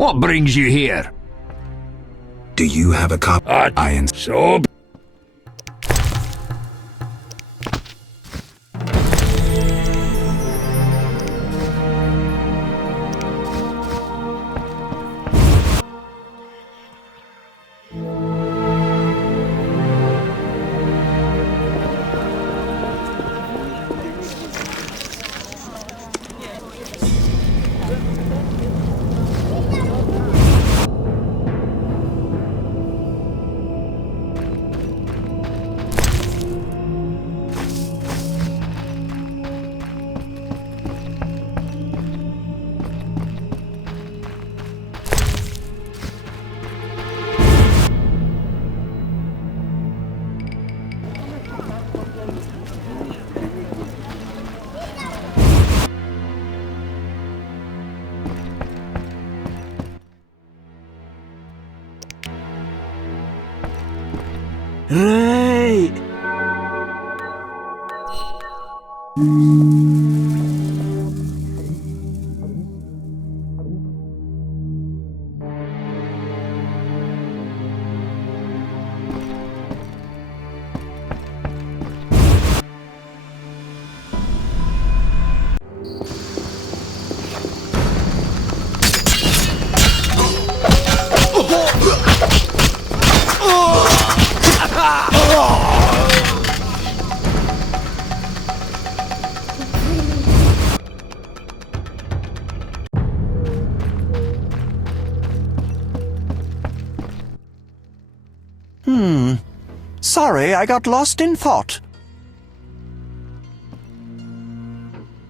What brings you here? Do you have a copy? So... Right. Sorry, I got lost in thought.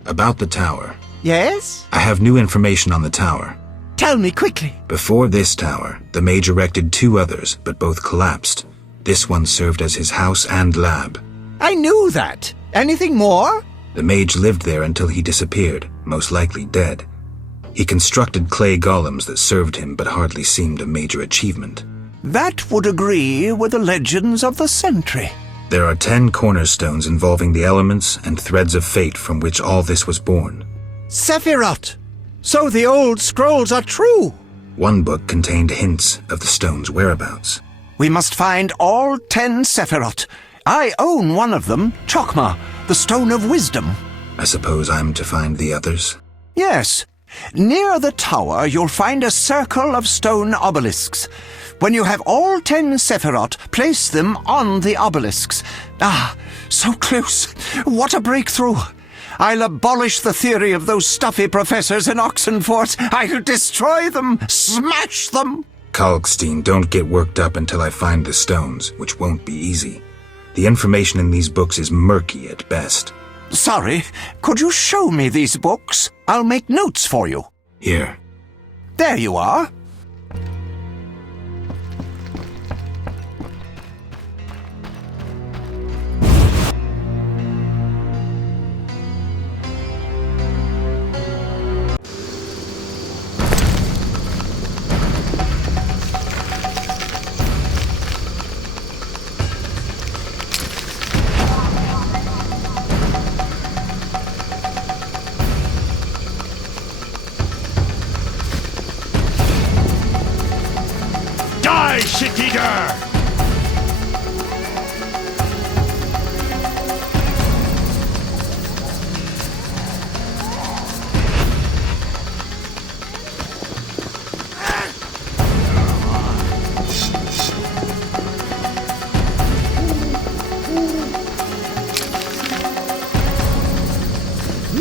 About the tower. Yes? I have new information on the tower. Tell me quickly. Before this tower, the mage erected 2 others, but both collapsed. This one served as his house and lab. I knew that. Anything more? The mage lived there until he disappeared, most likely dead. He constructed clay golems that served him but hardly seemed a major achievement. That would agree with the legends of the century. There are 10 cornerstones involving the elements and threads of fate from which all this was born. Sephiroth! So the old scrolls are true! One book contained hints of the stone's whereabouts. We must find all 10 Sephiroth. I own one of them, Chokmah, the Stone of Wisdom. I suppose I'm to find the others? Yes. Near the tower, you'll find a circle of stone obelisks. When you have all 10 Sephiroth, place them on the obelisks. Ah, so close. What a breakthrough. I'll abolish the theory of those stuffy professors in Oxenfort. I'll destroy them, smash them. Kalkstein, don't get worked up until I find the stones, which won't be easy. The information in these books is murky at best. Sorry, could you show me these books? I'll make notes for you. Here. There you are. Shit-eater!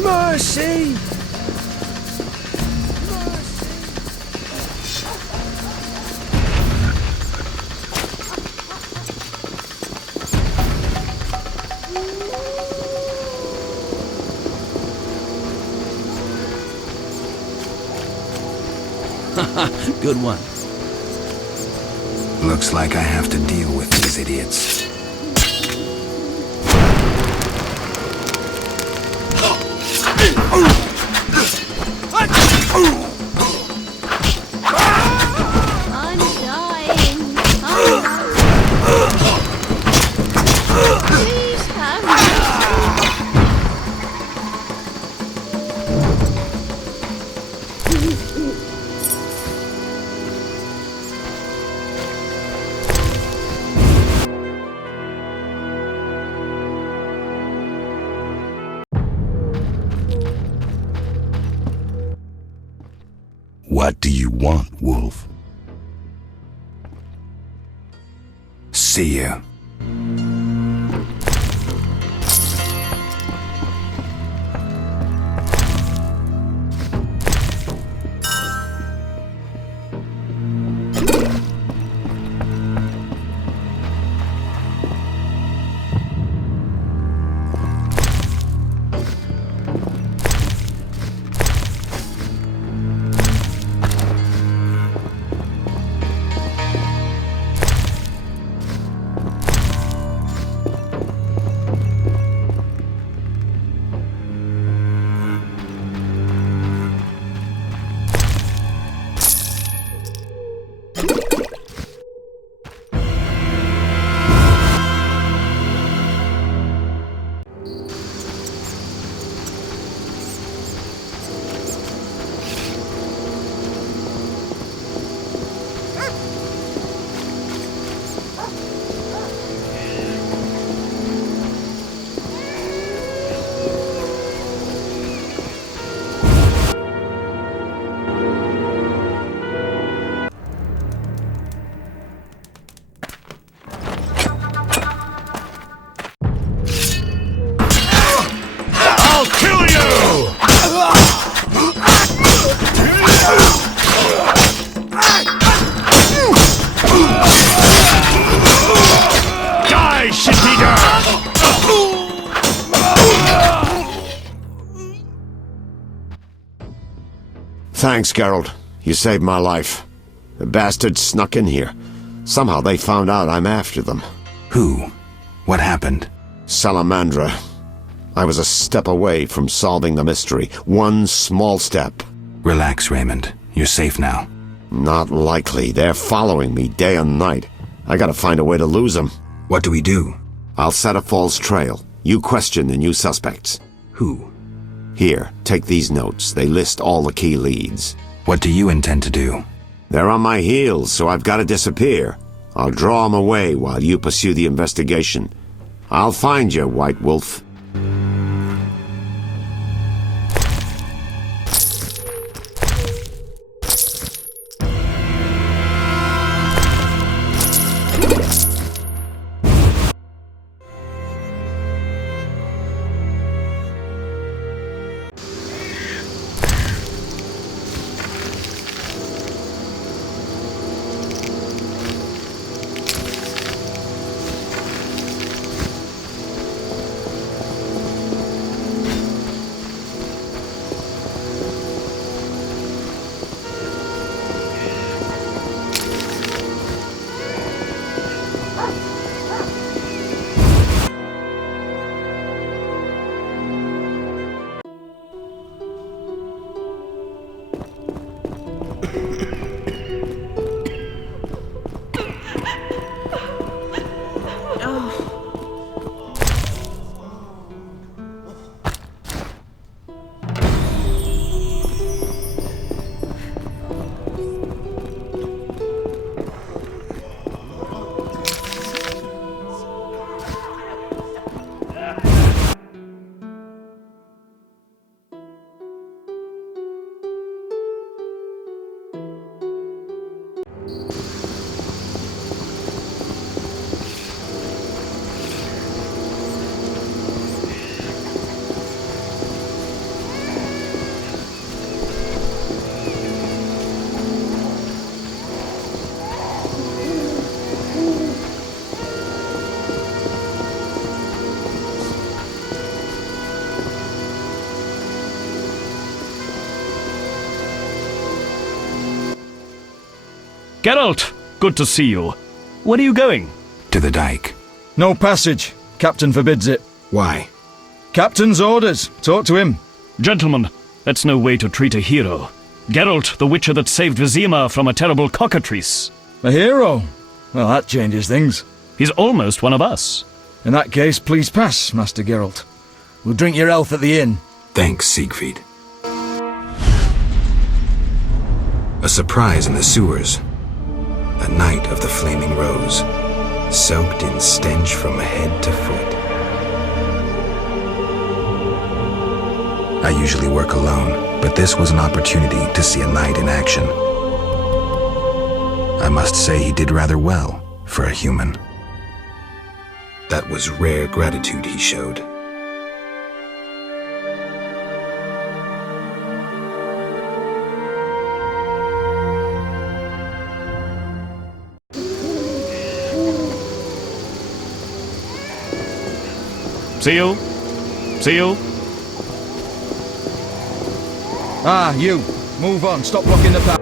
Mercy! Good one. Looks like I have to deal with these idiots. I'm dying. Please have me. What do you want, Wolf? See you. I'll kill you! Die, shit-eater! Thanks, Geralt. You saved my life. The bastards snuck in here. Somehow they found out I'm after them. Who? What happened? Salamandra. I was a step away from solving the mystery. One small step. Relax, Raymond. You're safe now. Not likely. They're following me day and night. I gotta find a way to lose them. What do we do? I'll set a false trail. You question the new suspects. Who? Here, take these notes. They list all the key leads. What do you intend to do? They're on my heels, so I've gotta disappear. I'll draw them away while you pursue the investigation. I'll find you, White Wolf. Geralt, good to see you. Where are you going? To the dike. No passage. Captain forbids it. Why? Captain's orders. Talk to him. Gentlemen, that's no way to treat a hero. Geralt, the witcher that saved Vizima from a terrible cockatrice. A hero? Well, that changes things. He's almost one of us. In that case, please pass, Master Geralt. We'll drink your health at the inn. Thanks, Siegfried. A surprise in the sewers. A night of the Flaming Rose, soaked in stench from head to foot. I usually work alone, but this was an opportunity to see a knight in action. I must say he did rather well for a human. That was rare gratitude he showed. See you. See you. Ah, you. Move on. Stop blocking the path.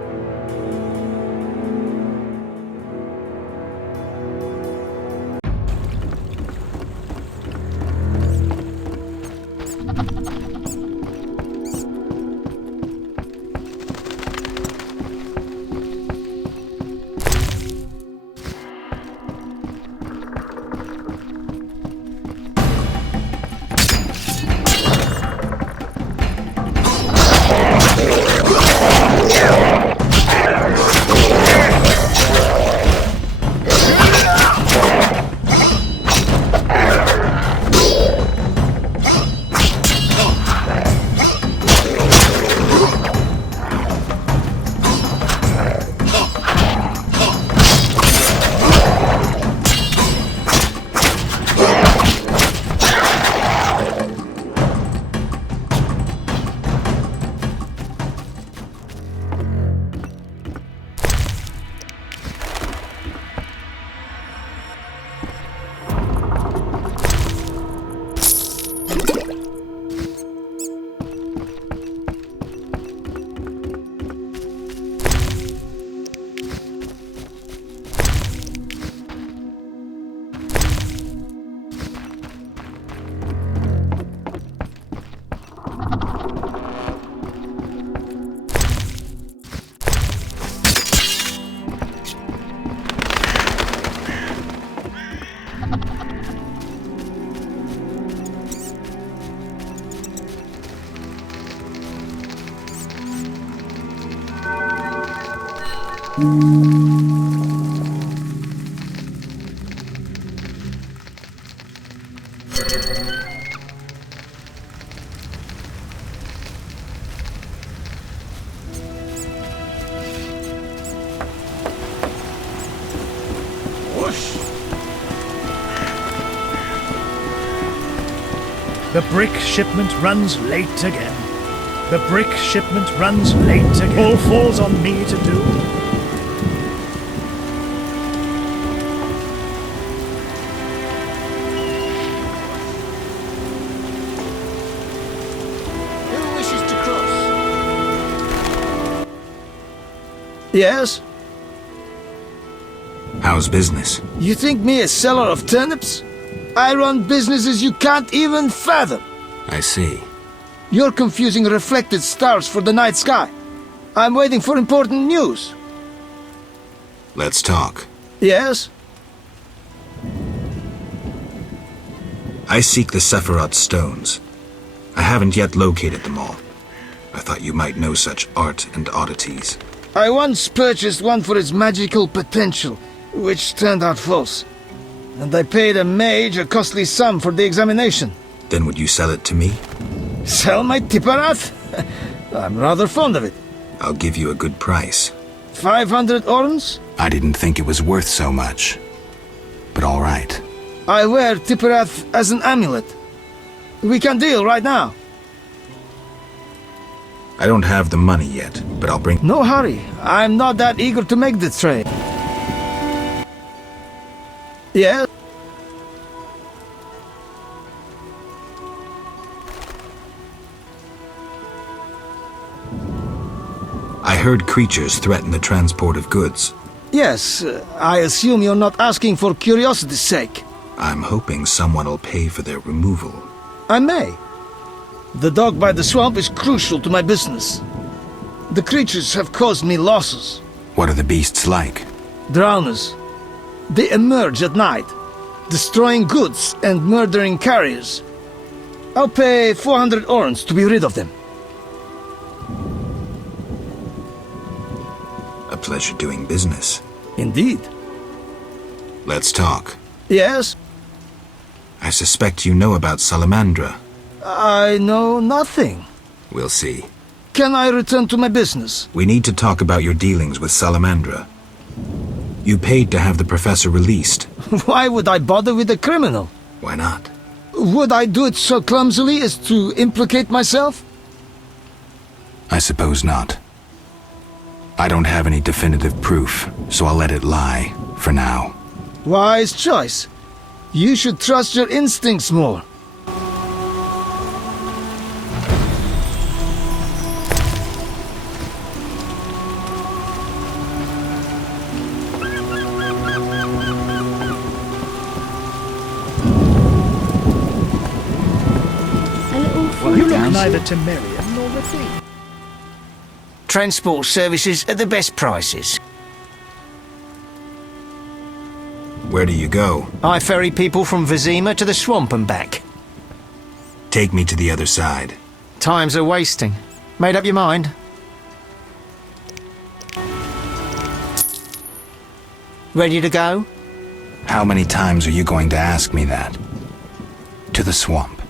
The brick shipment runs late again. The brick shipment runs late again. All falls on me to do. Who wishes to cross? Yes? How's business? You think me a seller of turnips? I run businesses you can't even fathom. I see. You're confusing reflected stars for the night sky. I'm waiting for important news. Let's talk. Yes? I seek the Sephiroth stones. I haven't yet located them all. I thought you might know such art and oddities. I once purchased one for its magical potential, which turned out false. And I paid a mage a costly sum for the examination. Then would you sell it to me? Sell my Tipparath? I'm rather fond of it. I'll give you a good price. 500 orns? I didn't think it was worth so much. But all right. I wear Tipparath as an amulet. We can deal right now. I don't have the money yet, but I'll bring... No hurry. I'm not that eager to make the trade. Yeah? I heard creatures threaten the transport of goods. Yes, I assume you're not asking for curiosity's sake. I'm hoping someone will pay for their removal. I may. The dog by the swamp is crucial to my business. The creatures have caused me losses. What are the beasts like? Drowners. They emerge at night, destroying goods and murdering carriers. I'll pay 400 orns to be rid of them. A pleasure doing business. Indeed. Let's talk. Yes? I suspect you know about Salamandra. I know nothing. We'll see. Can I return to my business? We need to talk about your dealings with Salamandra. You paid to have the professor released. Why would I bother with a criminal? Why not? Would I do it so clumsily as to implicate myself? I suppose not. I don't have any definitive proof, so I'll let it lie, for now. Wise choice. You should trust your instincts more. A little fool. You look neither Temerian nor the thief. Transport services at the best prices. Where do you go? I ferry people from Vizima to the swamp and back. Take me to the other side. Times are wasting. Made up your mind? Ready to go? How many times are you going to ask me that? To the swamp.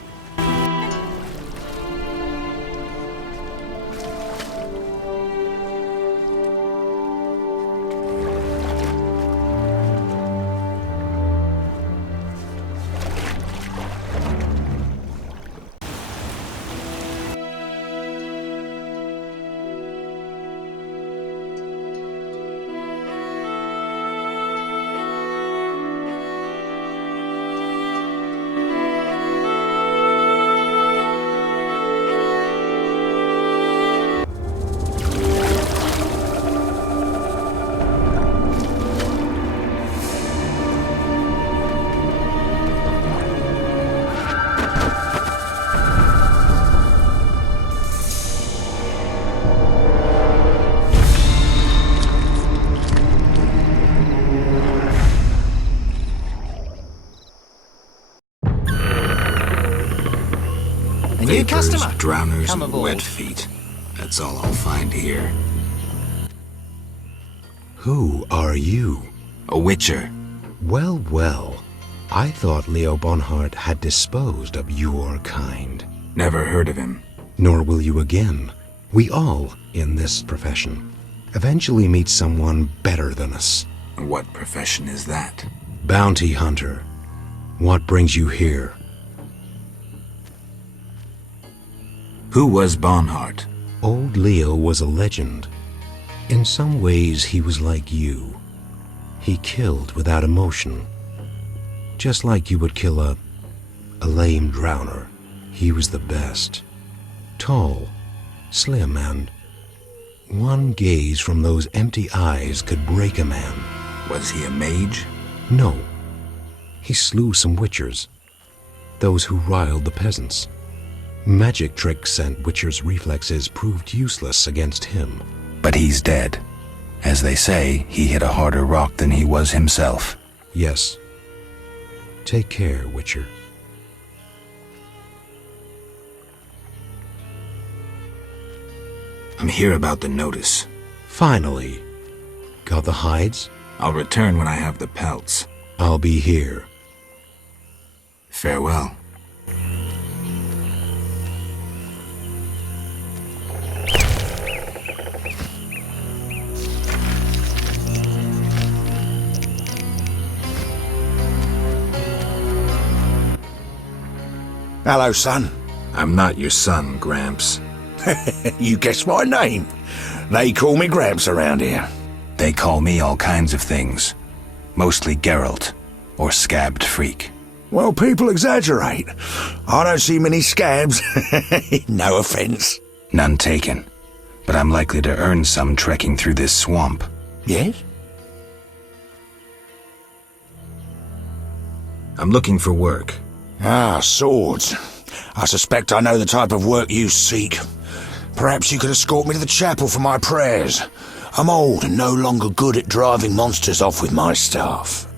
A new customer. Drowners, Come and aboard. wet feet. That's all I'll find here. Who are you? A witcher. Well, well. I thought Leo Bonhart had disposed of your kind. Never heard of him. Nor will you again. We all, in this profession, eventually meet someone better than us. What profession is that? Bounty hunter. What brings you here? Who was Bonhart? Old Leo was a legend. In some ways, he was like you. He killed without emotion. Just like you would kill a lame drowner. He was the best. Tall, slim, and one gaze from those empty eyes could break a man. Was he a mage? No. He slew some witchers. Those who riled the peasants. Magic tricks and witchers' reflexes proved useless against him. But he's dead. As they say, he hit a harder rock than he was himself. Yes. Take care, Witcher. I'm here about the notice. Finally. Got the hides? I'll return when I have the pelts. I'll be here. Farewell. Hello, son. I'm not your son, Gramps. You guessed my name. They call me Gramps around here. They call me all kinds of things. Mostly Geralt, or Scabbed Freak. Well, people exaggerate. I don't see many scabs. No offense. None taken. But I'm likely to earn some trekking through this swamp. Yes? I'm looking for work. Ah, swords. I suspect I know the type of work you seek. Perhaps you could escort me to the chapel for my prayers. I'm old and no longer good at driving monsters off with my staff.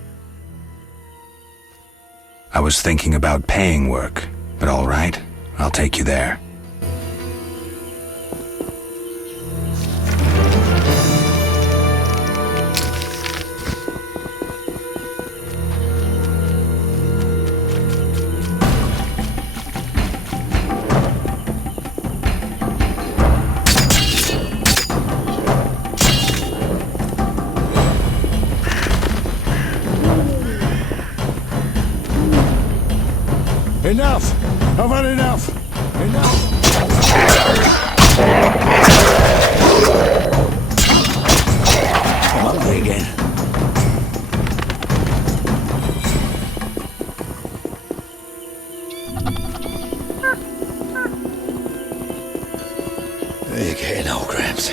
I was thinking about paying work, but all right, I'll take you there. Enough! I've had enough! Enough! I'm hungry again. You're getting old, Gramps.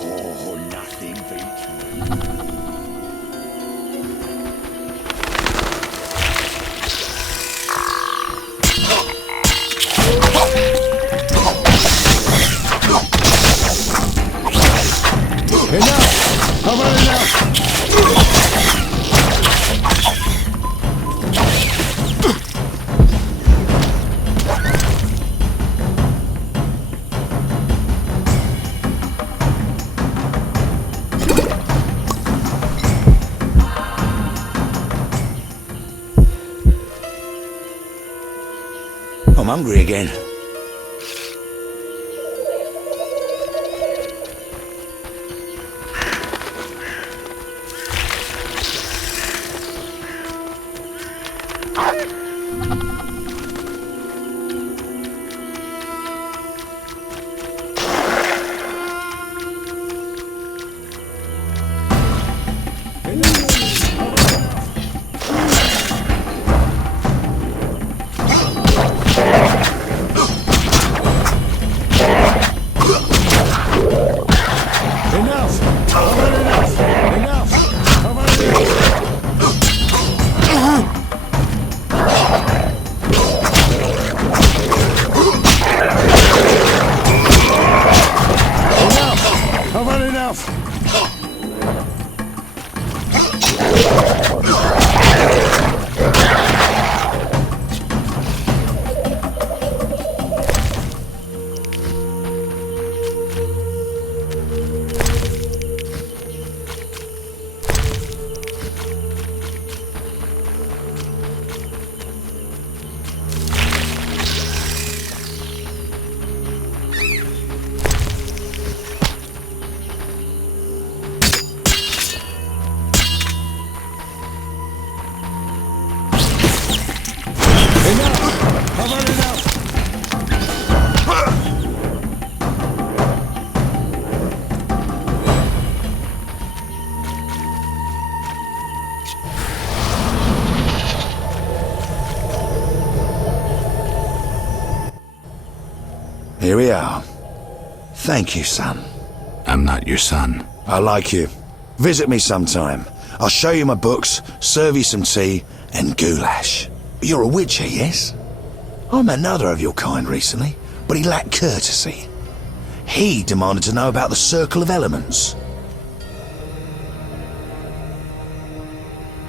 Oh, nothing beats me. Enough! I've had enough! I'm hungry again. Here we are. Thank you, son. I'm not your son. I like you. Visit me sometime. I'll show you my books, serve you some tea, and goulash. You're a witcher, yes? I met another of your kind recently, but he lacked courtesy. He demanded to know about the Circle of Elements.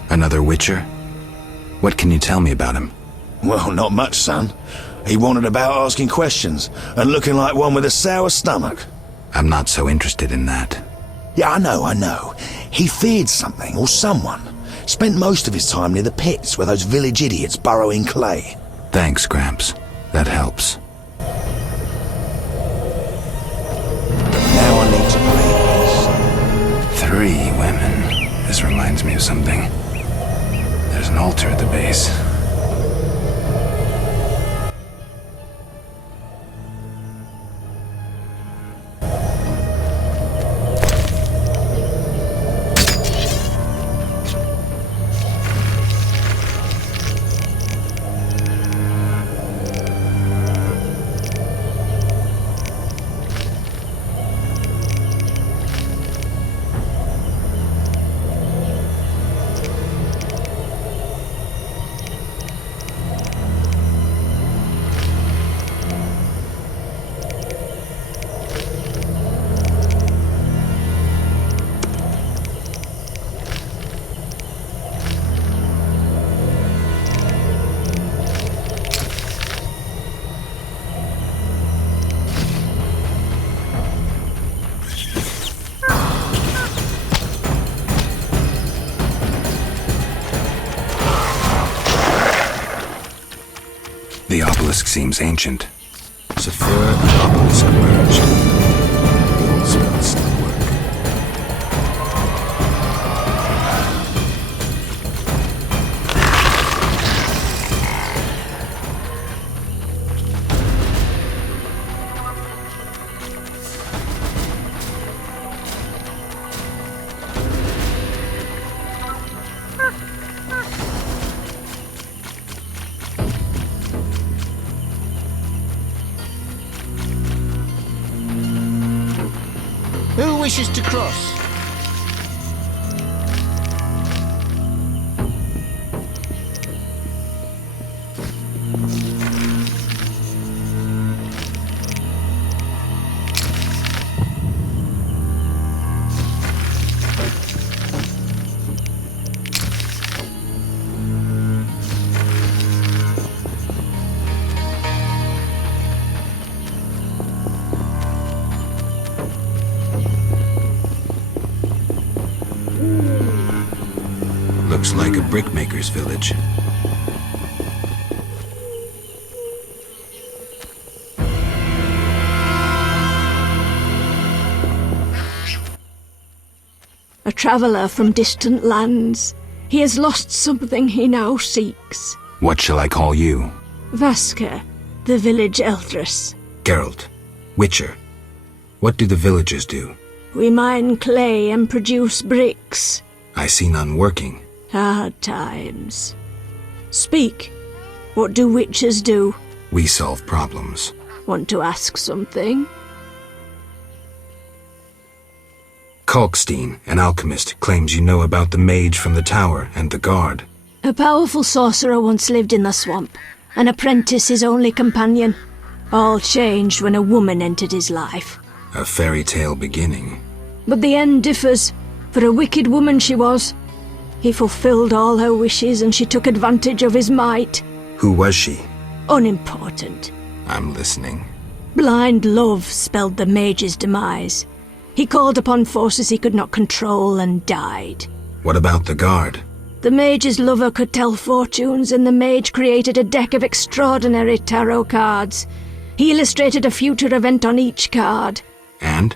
Another witcher? What can you tell me about him? Well, not much, son. He wanted about asking questions, and looking like one with a sour stomach. I'm not so interested in that. Yeah, I know. He feared something, or someone. Spent most of his time near the pits where those village idiots burrow in clay. Thanks, Gramps. That helps. Now I need to play 3 women. This reminds me of something. There's an altar at the base. The obelisk seems ancient. Saphira and obelisk merged. Who wishes to cross? Looks like a brickmaker's village. A traveller from distant lands. He has lost something he now seeks. What shall I call you? Vaska, the village eldress. Geralt. Witcher. What do the villagers do? We mine clay and produce bricks. I see none working. Hard times. Speak. What do witchers do? We solve problems. Want to ask something? Kalkstein, an alchemist, claims you know about the mage from the tower and the guard. A powerful sorcerer once lived in the swamp. An apprentice his only companion. All changed when a woman entered his life. A fairy tale beginning. But the end differs. For a wicked woman she was. He fulfilled all her wishes and she took advantage of his might. Who was she? Unimportant. I'm listening. Blind love spelled the mage's demise. He called upon forces he could not control and died. What about the guard? The mage's lover could tell fortunes, and the mage created a deck of extraordinary tarot cards. He illustrated a future event on each card. And?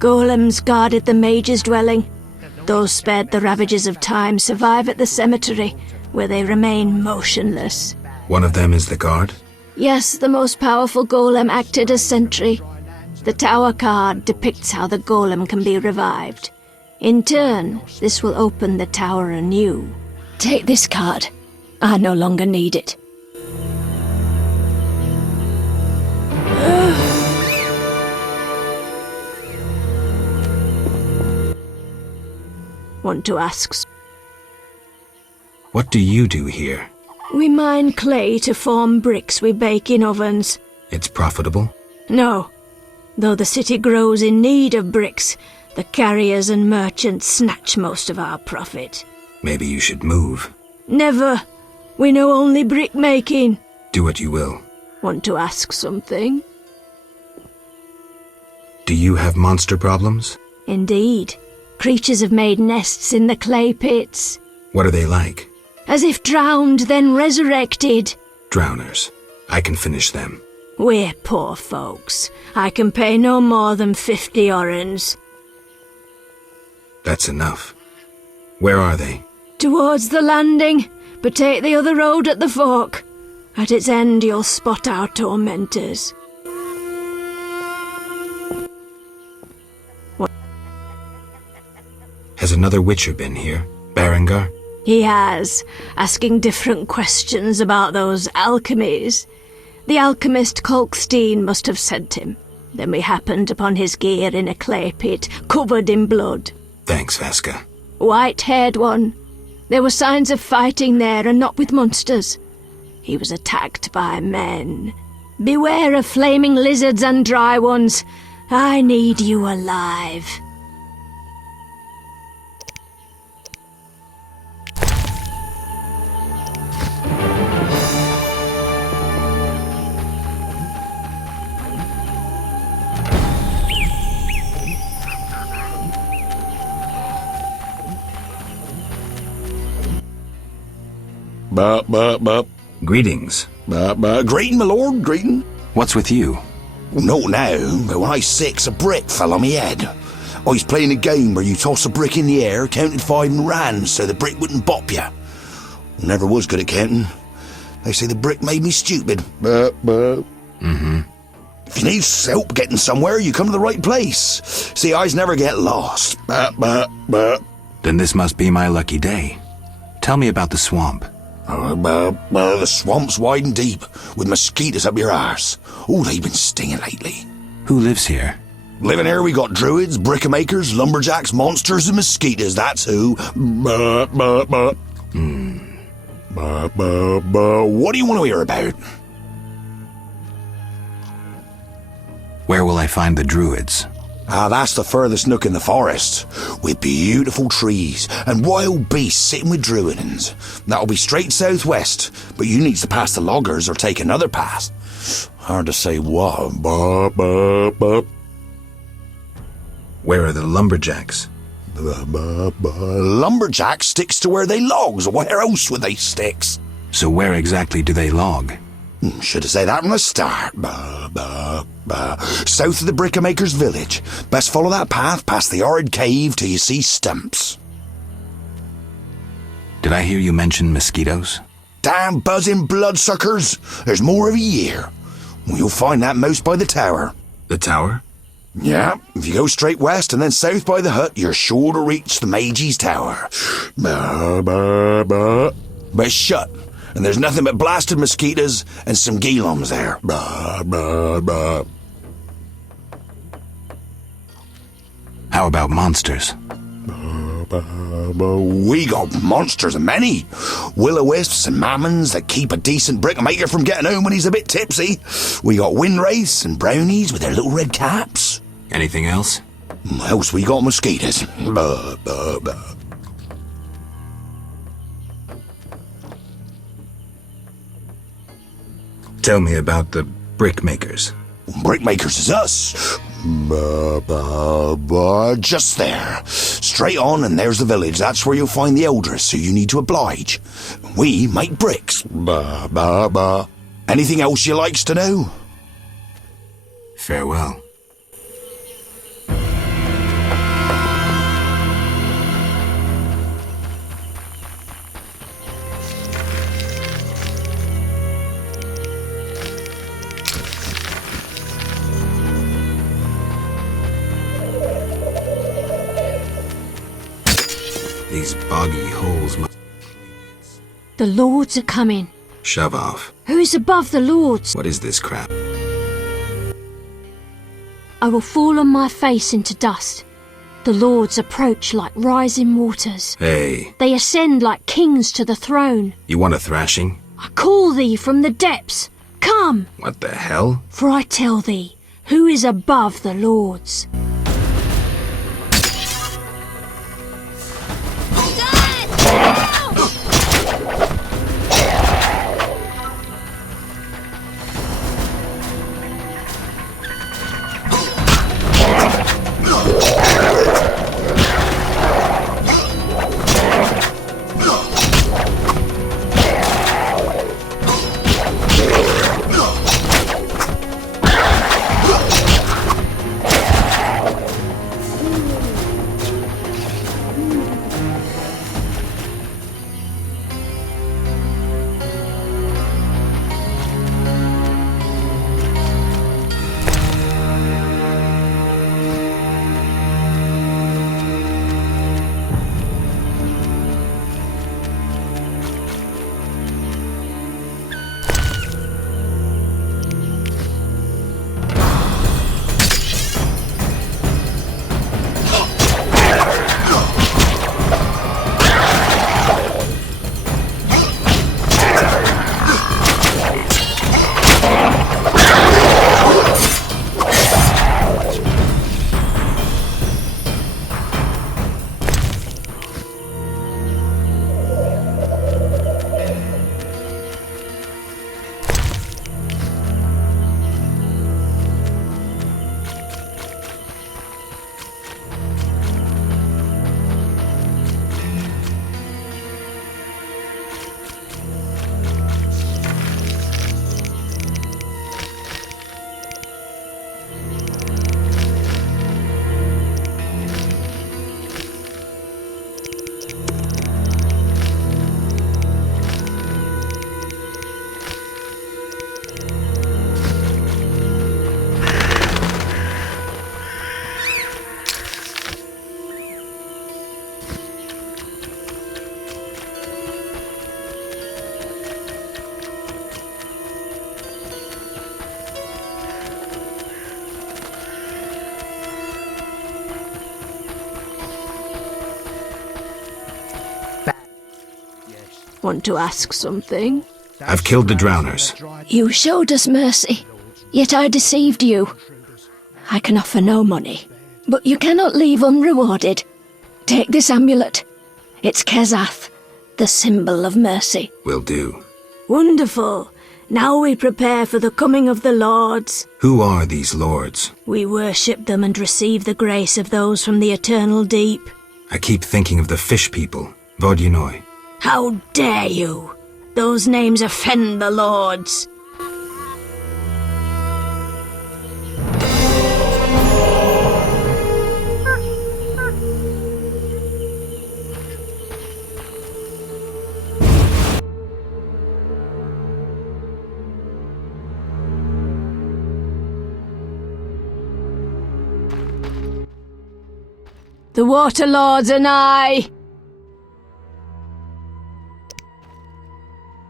Golems guarded the mage's dwelling. Those spared the ravages of time survive at the cemetery, where they remain motionless. One of them is the guard? Yes, the most powerful golem acted as sentry. The tower card depicts how the golem can be revived. In turn, this will open the tower anew. Take this card. I no longer need it. Want to ask? What do you do here? We mine clay to form bricks we bake in ovens. It's profitable? No. Though the city grows in need of bricks, the carriers and merchants snatch most of our profit. Maybe you should move. Never. We know only brick making. Do what you will. Want to ask something? Do you have monster problems? Indeed. Creatures have made nests in the clay pits. What are they like? As if drowned, then resurrected. Drowners. I can finish them. We're poor folks. I can pay no more than 50 orens. That's enough. Where are they? Towards the landing, but take the other road at the fork. At its end you'll spot our tormentors. Has another Witcher been here? Berengar? He has, asking different questions about those alchemies. The alchemist Kalkstein must have sent him. Then we happened upon his gear in a clay pit, covered in blood. Thanks, Vaska. White-haired one. There were signs of fighting there, and not with monsters. He was attacked by men. Beware of flaming lizards and dry ones. I need you alive. Bup. Greetings. Greeting, my lord, greeting. What's with you? Not now, but when I was 6, a brick fell on me head. I was playing a game where you toss a brick in the air, counted 5 and ran so the brick wouldn't bop you. Never was good at counting. They say the brick made me stupid. Mm-hmm. If you need help getting somewhere, you come to the right place. See, I's never get lost. Then this must be my lucky day. Tell me about the swamp. The swamp's wide and deep, with mosquitoes up your arse. Oh, they've been stinging lately. Who lives here? Living here, we got druids, brickmakers, lumberjacks, monsters, and mosquitoes. That's who. What do you want to hear about? Where will I find the druids? That's the furthest nook in the forest, with beautiful trees and wild beasts sitting with druidans. That'll be straight southwest, but you need to pass the loggers or take another path. Hard to say what. Where are the lumberjacks? Lumberjack sticks to where they logs. Where else would they sticks? So where exactly do they log? Should have said that from the start. South of the Brickmaker's village. Best follow that path past the horrid cave till you see stumps. Did I hear you mention mosquitoes? Damn buzzing bloodsuckers. There's more every year. You'll find that most by the tower. The tower? Yeah, if you go straight west and then south by the hut, you're sure to reach the Mage's Tower. But it's shut, and there's nothing but blasted mosquitoes and some geelums there. How about monsters? We got monsters, many. Will-o-wisps and mammons that keep a decent brickmaker from getting home when he's a bit tipsy. We got wind wraiths and brownies with their little red caps. Anything else? Else we got mosquitoes. Tell me about the brickmakers. Brickmakers is us. Just there. Straight on and there's the village. That's where you'll find the elders who you need to oblige. We make bricks. Anything else you likes to know? Farewell. These boggy holes must... The lords are coming. Shove off. Who's above the lords? What is this crap? I will fall on my face into dust. The lords approach like rising waters. Hey, They ascend like kings to the throne. you want a thrashing? I call thee from the depths. Come, What the hell? for I tell thee, who is above the lords. want to ask something? I've killed the drowners. You showed us mercy, yet I deceived you. I can offer no money, but you cannot leave unrewarded. Take this amulet. It's Kezath, the symbol of mercy. Will do. Wonderful. Now we prepare for the coming of the lords. Who are these lords? We worship them and receive the grace of those from the eternal deep. I keep thinking of the fish people, Vodyanoi. How dare you! Those names offend the lords. The Water Lords are nigh!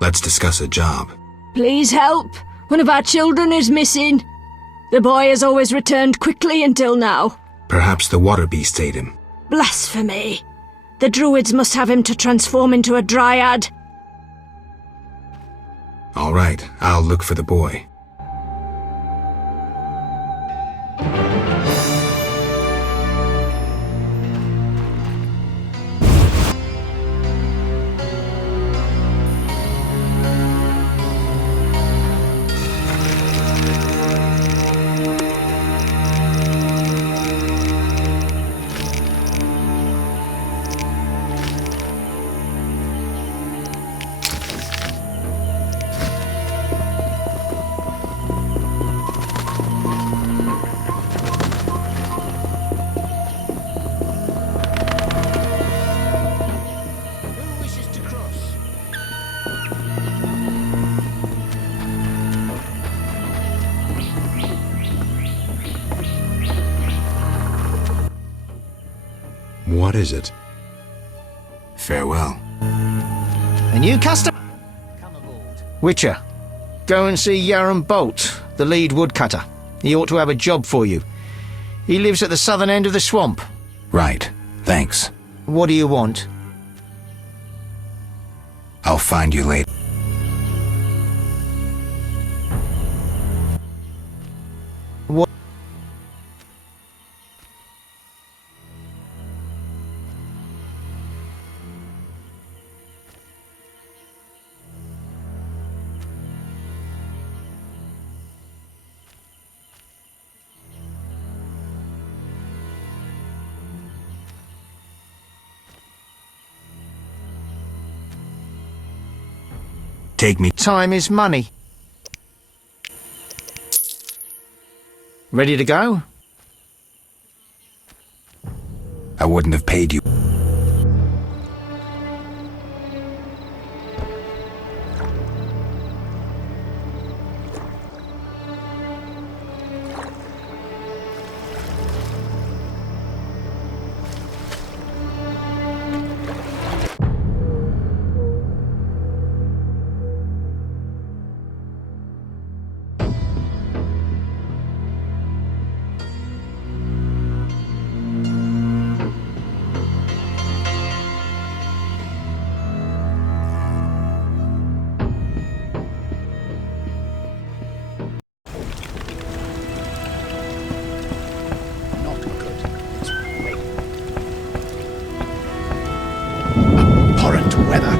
Let's discuss a job. Please help. One of our children is missing. The boy has always returned quickly until now. Perhaps the water beast ate him. Blasphemy. The druids must have him to transform into a dryad. All right, I'll look for the boy. What is it? Farewell. A new customer. Witcher, go and see Yaron Bolt, the lead woodcutter. He ought to have a job for you. He lives at the southern end of the swamp. Right, thanks. What do you want? I'll find you later. What? Take me. Time is money. Ready to go? I wouldn't have paid you. Abhorrent weather.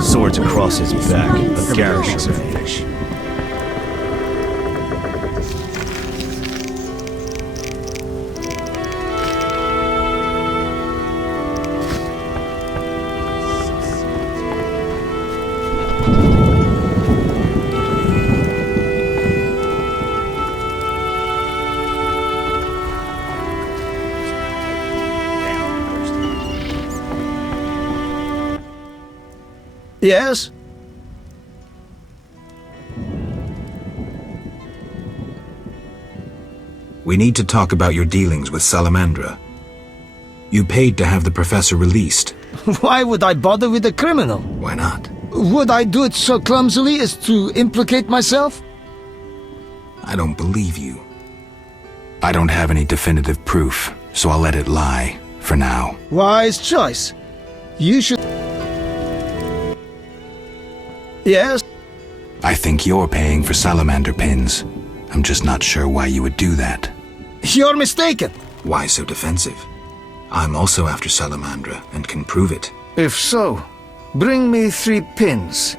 Swords across his back, a garish of fish. Yes? We need to talk about your dealings with Salamandra. You paid to have the professor released. Why would I bother with a criminal? Why not? Would I do it so clumsily as to implicate myself? I don't believe you. I don't have any definitive proof, so I'll let it lie, for now. Wise choice. You should... Yes? I think you're paying for salamander pins. I'm just not sure why you would do that. You're mistaken. Why so defensive? I'm also after Salamandra and can prove it. If so, bring me 3 pins.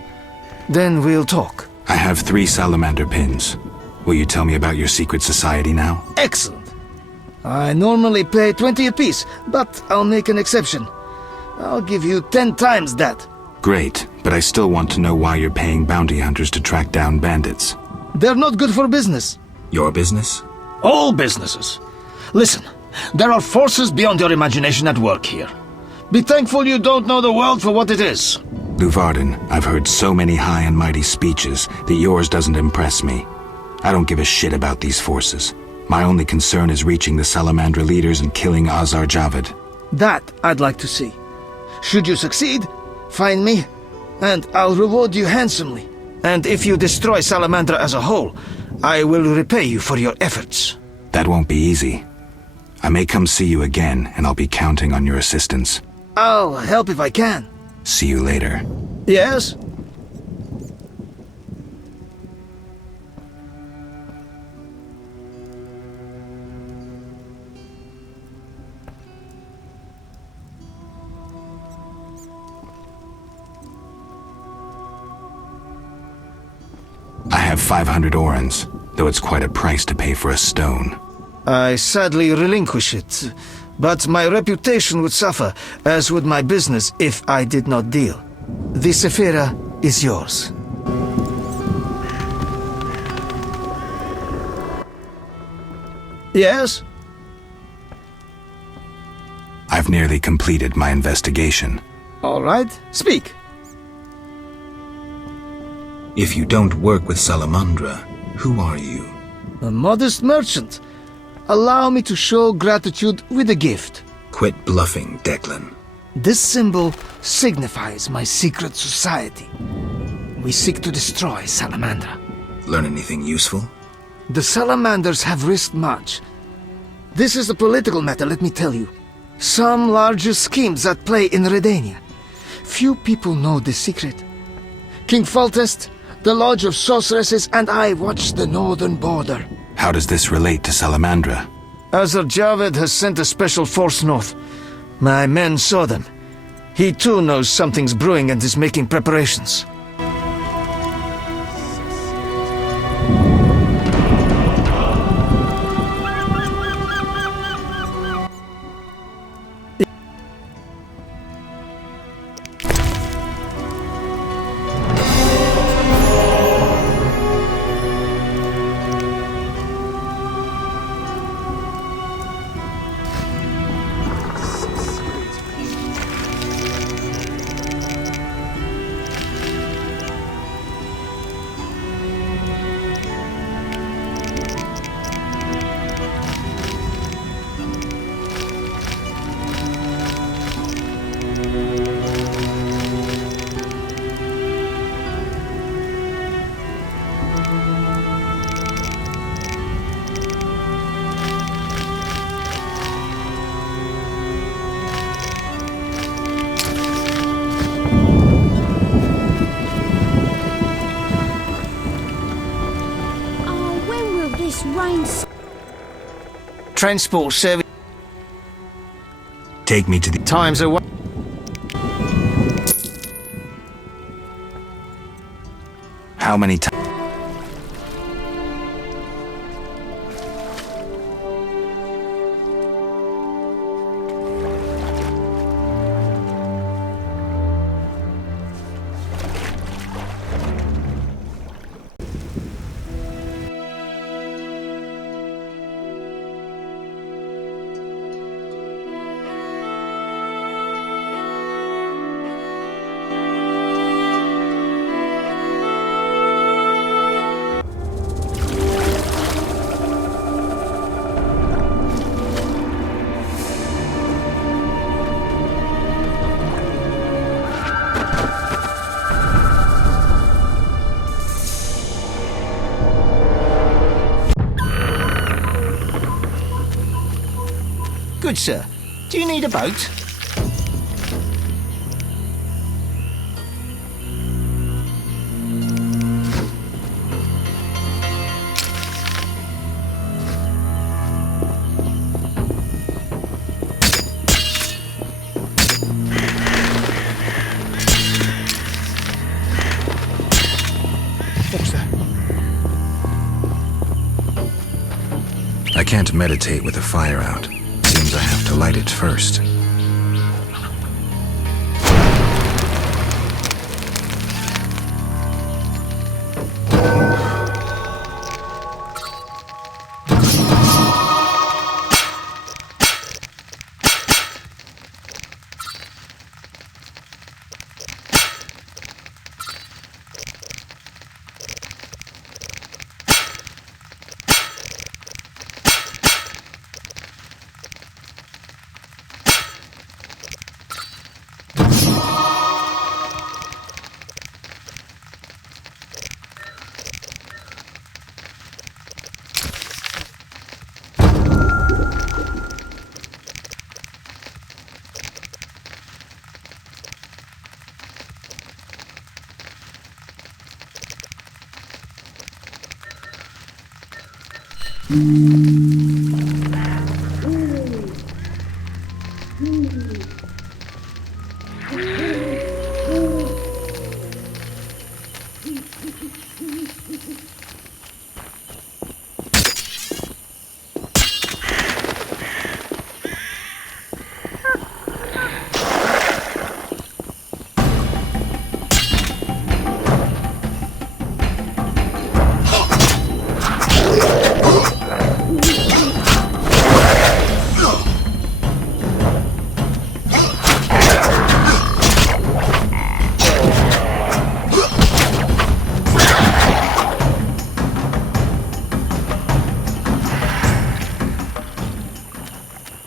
Then we'll talk. I have 3 salamander pins. Will you tell me about your secret society now? Excellent. I normally pay 20 apiece, but I'll make an exception. I'll give you 10 times that. Great, but I still want to know why you're paying bounty hunters to track down bandits. They're not good for business. Your business? All businesses. Listen, there are forces beyond your imagination at work here. Be thankful you don't know the world for what it is. Luvarden, I've heard so many high and mighty speeches that yours doesn't impress me. I don't give a shit about these forces. My only concern is reaching the Salamandra leaders and killing Azar Javed. That I'd like to see. Should you succeed, find me, and I'll reward you handsomely. And if you destroy Salamandra as a whole, I will repay you for your efforts. That won't be easy. I may come see you again, and I'll be counting on your assistance. I'll help if I can. See you later. Yes? I have 500 orans, though it's quite a price to pay for a stone. I sadly relinquish it, but my reputation would suffer, as would my business if I did not deal. The Sephira is yours. Yes? I've nearly completed my investigation. All right, speak. If you don't work with Salamandra, who are you? A modest merchant. Allow me to show gratitude with a gift. Quit bluffing, Declan. This symbol signifies my secret society. We seek to destroy Salamandra. Learn anything useful? The Salamanders have risked much. This is a political matter, let me tell you. Some larger schemes at play in Redania. Few people know the secret. King Foltest, the Lodge of Sorceresses, and I watch the northern border. How does this relate to Salamandra? Azar Javed has sent a special force north. My men saw them. He too knows something's brewing and is making preparations. Transport service. Take me to the... Time's away. How many times? Good, sir. Do you need a boat? What's that? I can't meditate with the fire out. Seems I have to light it first.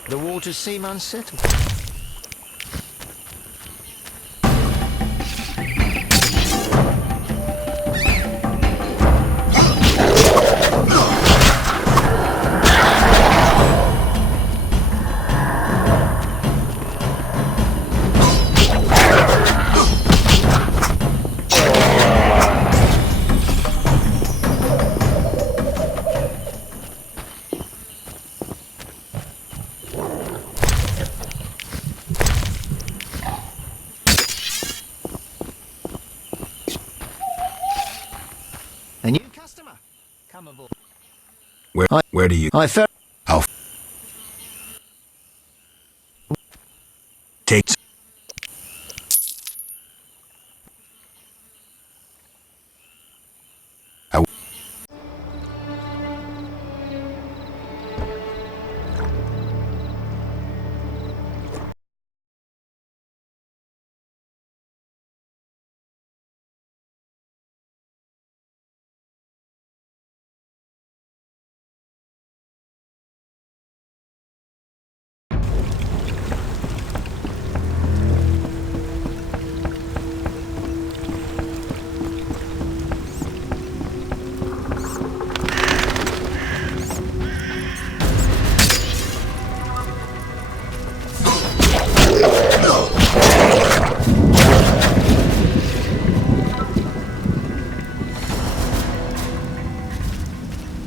The waters seem unsettled. A new customer. Come aboard. Where do you... I felt... I'll... Take...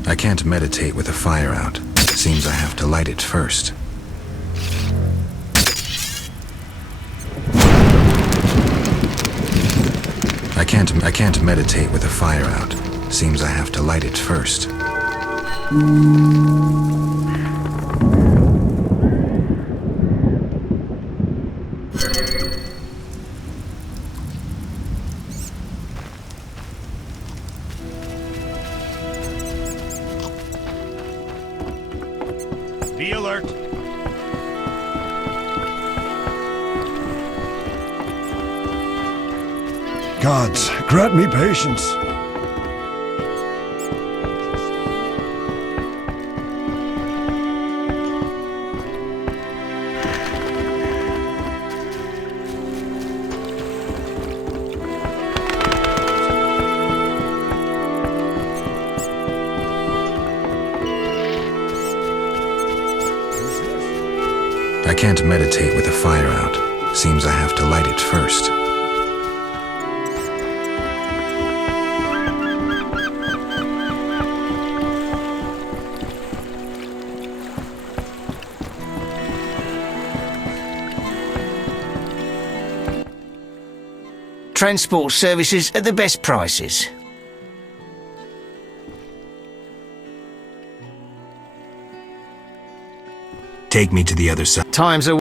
I can't meditate with the fire out. Seems I have to light it first. I can't meditate with the fire out. Seems I have to light it first. Be alert. Gods, grant me patience. can't meditate with the fire out. Seems I have to light it first. Transport services at the best prices. Take me to the other side. Times are...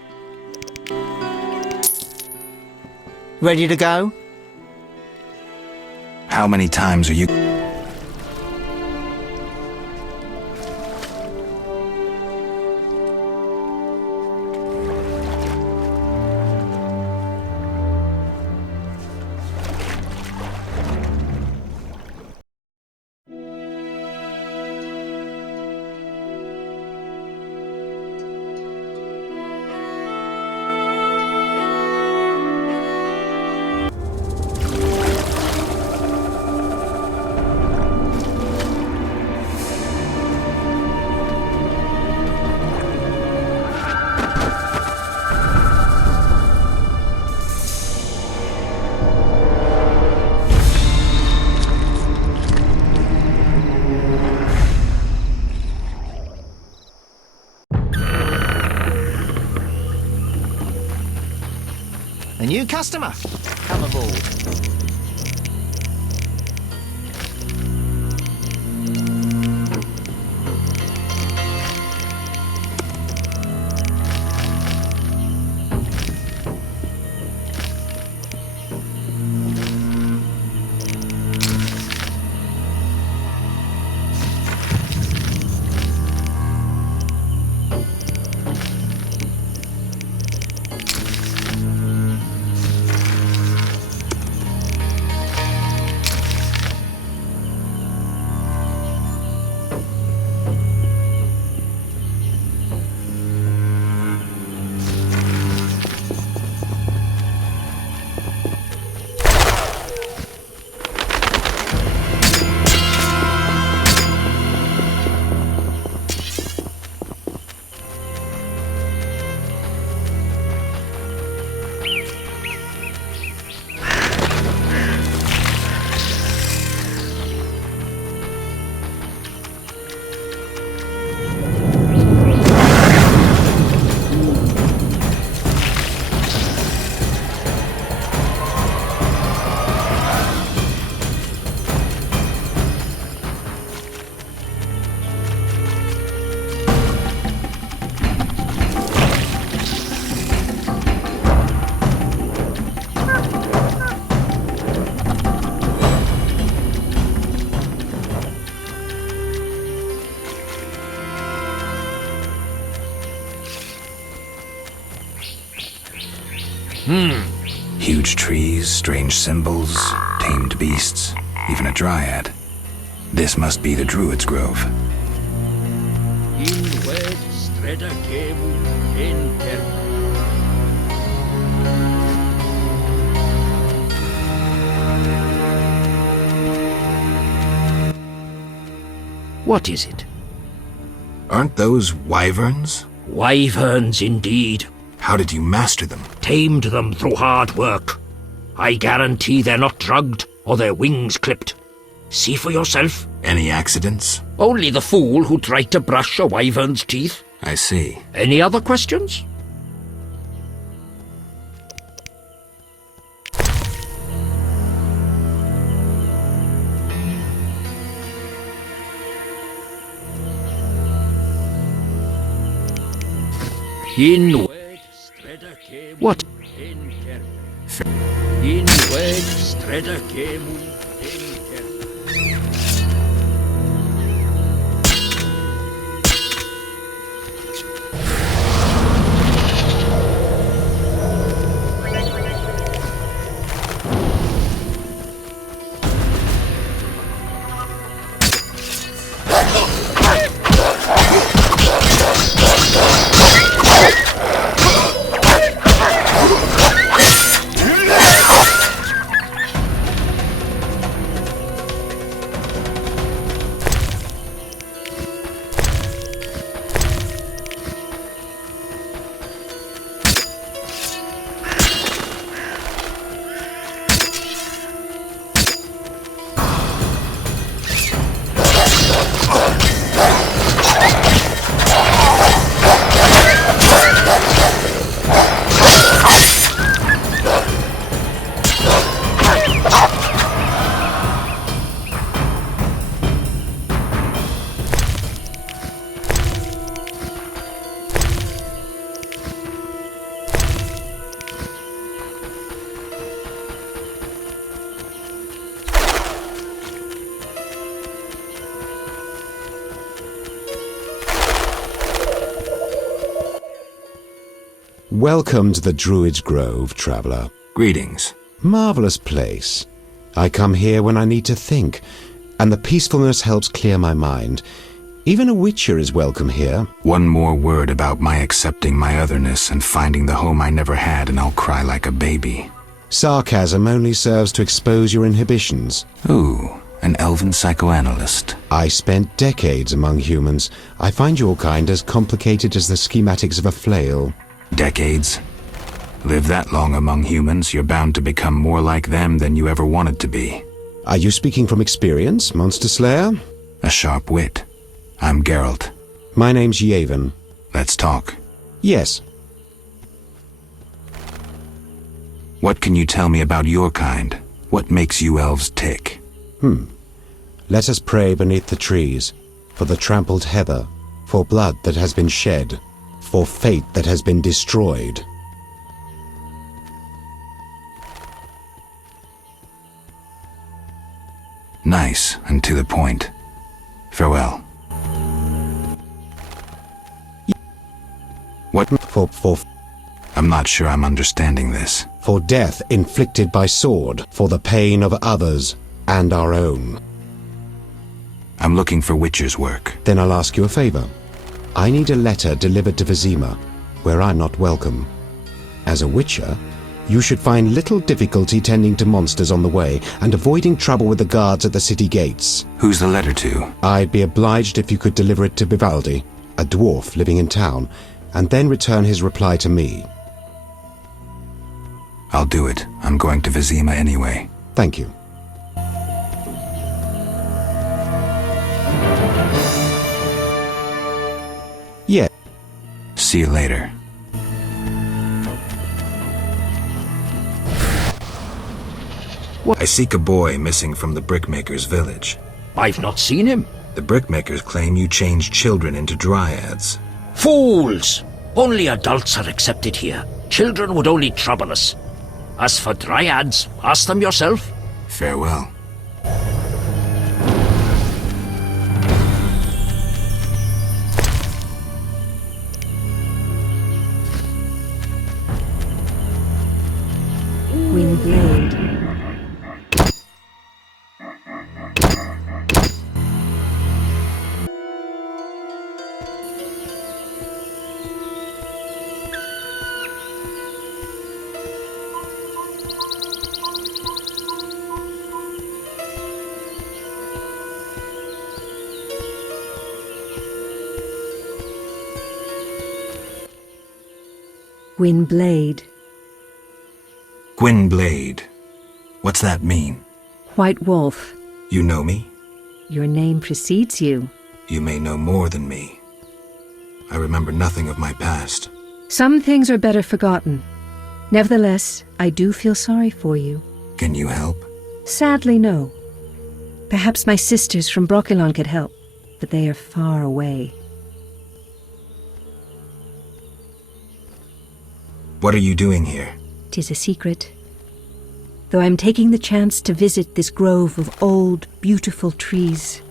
Ready to go? How many times are you... A new customer. Come aboard. Huge trees, strange symbols, tamed beasts, even a dryad. This must be the Druid's Grove. What is it? Aren't those wyverns? Wyverns, indeed. How did you master them? Tamed them through hard work. I guarantee they're not drugged or their wings clipped. See for yourself. Any accidents? Only the fool who tried to brush a wyvern's teeth. I see. Any other questions? What? Welcome to the Druid's Grove, traveler. Greetings. Marvelous place. I come here when I need to think, and the peacefulness helps clear my mind. Even a witcher is welcome here. One more word about my accepting my otherness and finding the home I never had, and I'll cry like a baby. Sarcasm only serves to expose your inhibitions. Ooh, an elven psychoanalyst. I spent decades among humans. I find your kind as complicated as the schematics of a flail. Decades? Live that long among humans, you're bound to become more like them than you ever wanted to be. Are you speaking from experience, Monster Slayer? A sharp wit. I'm Geralt. My name's Yavin. Let's talk. Yes. What can you tell me about your kind? What makes you elves tick? Let us pray beneath the trees, for the trampled heather, for blood that has been shed, for fate that has been destroyed. Nice and to the point. Farewell. What? For I'm not sure I'm understanding this. For death inflicted by sword, for the pain of others and our own. I'm looking for witcher's work. Then I'll ask you a favor. I need a letter delivered to Vizima, where I'm not welcome. As a witcher, you should find little difficulty tending to monsters on the way and avoiding trouble with the guards at the city gates. Who's the letter to? I'd be obliged if you could deliver it to Vivaldi, a dwarf living in town, and then return his reply to me. I'll do it. I'm going to Vizima anyway. Thank you. Yeah. See you later. I seek a boy missing from the brickmaker's village. I've not seen him. The brickmakers claim you changed children into dryads. Fools! Only adults are accepted here. Children would only trouble us. As for dryads, ask them yourself. Farewell. Windblade. Windblade. Gwynblade. What's that mean? White Wolf. You know me? Your name precedes you. You may know more than me. I remember nothing of my past. Some things are better forgotten. Nevertheless, I do feel sorry for you. Can you help? Sadly, no. Perhaps my sisters from Brokilon could help, but they are far away. What are you doing here? 'Tis a secret. Though I'm taking the chance to visit this grove of old, beautiful trees.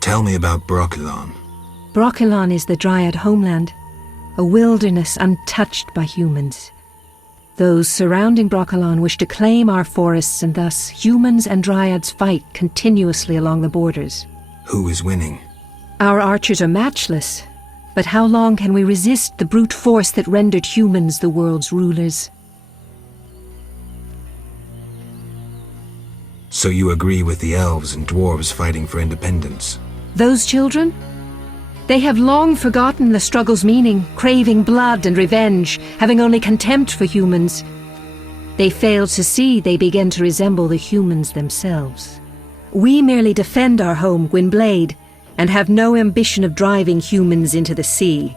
Tell me about Brokilon. Brokilon is the Dryad homeland, a wilderness untouched by humans. Those surrounding Brokilon wish to claim our forests, and thus humans and Dryads fight continuously along the borders. Who is winning? Our archers are matchless, but how long can we resist the brute force that rendered humans the world's rulers? So you agree with the elves and dwarves fighting for independence? Those children? They have long forgotten the struggle's meaning, craving blood and revenge, having only contempt for humans. They fail to see they begin to resemble the humans themselves. We merely defend our home, Gwynblade, and have no ambition of driving humans into the sea.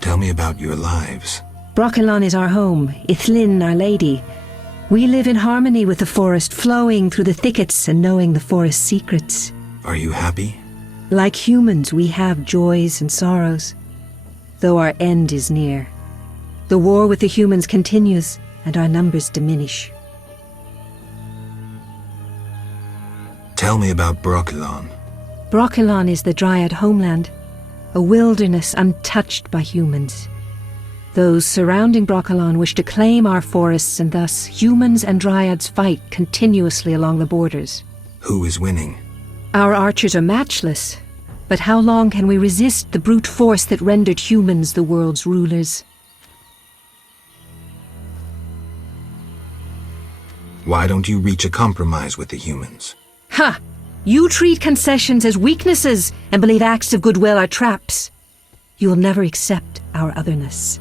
Tell me about your lives. Brokilon is our home, Ithlin our lady. We live in harmony with the forest, flowing through the thickets and knowing the forest's secrets. Are you happy? Like humans, we have joys and sorrows, though our end is near. The war with the humans continues, and our numbers diminish. Tell me about Brokilon. Brokilon is the Dryad homeland, a wilderness untouched by humans. Those surrounding Brokilon wish to claim our forests, and thus humans and Dryads fight continuously along the borders. Who is winning? Our archers are matchless, but how long can we resist the brute force that rendered humans the world's rulers? Why don't you reach a compromise with the humans? Ha! You treat concessions as weaknesses and believe acts of goodwill are traps. You will never accept our otherness.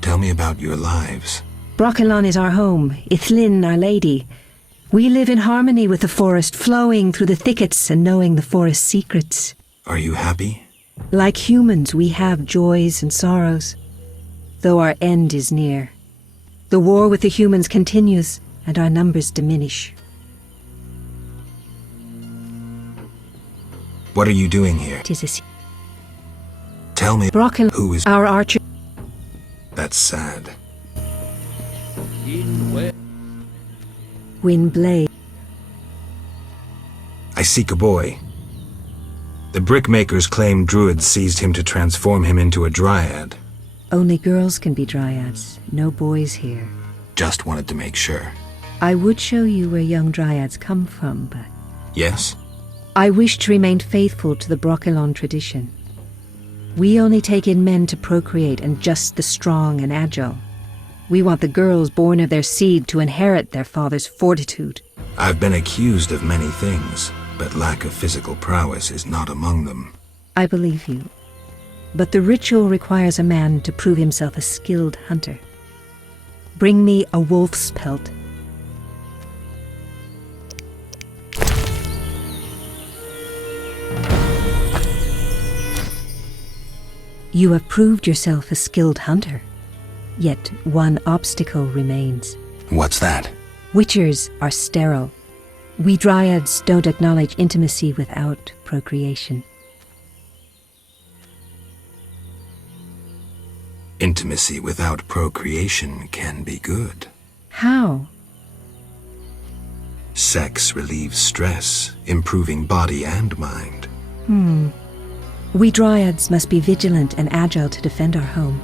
Tell me about your lives. Brokilon is our home, Ithlin our lady. We live in harmony with the forest, flowing through the thickets and knowing the forest's secrets. Are you happy? Like humans, we have joys and sorrows, though our end is near. The war with the humans continues, and our numbers diminish. What are you doing here? It is a Tell me Brokilon, who is... our archer. That's sad. Windblade. I seek a boy. The brickmakers claim druids seized him to transform him into a dryad. Only girls can be dryads, no boys here. Just wanted to make sure. I would show you where young dryads come from, but... Yes? I wish to remain faithful to the Brokilon tradition. We only take in men to procreate, and just the strong and agile. We want the girls born of their seed to inherit their father's fortitude. I've been accused of many things, but lack of physical prowess is not among them. I believe you. But the ritual requires a man to prove himself a skilled hunter. Bring me a wolf's pelt. You have proved yourself a skilled hunter. Yet one obstacle remains. What's that? Witchers are sterile. We dryads don't acknowledge intimacy without procreation. Intimacy without procreation can be good. How? Sex relieves stress, improving body and mind. We dryads must be vigilant and agile to defend our home.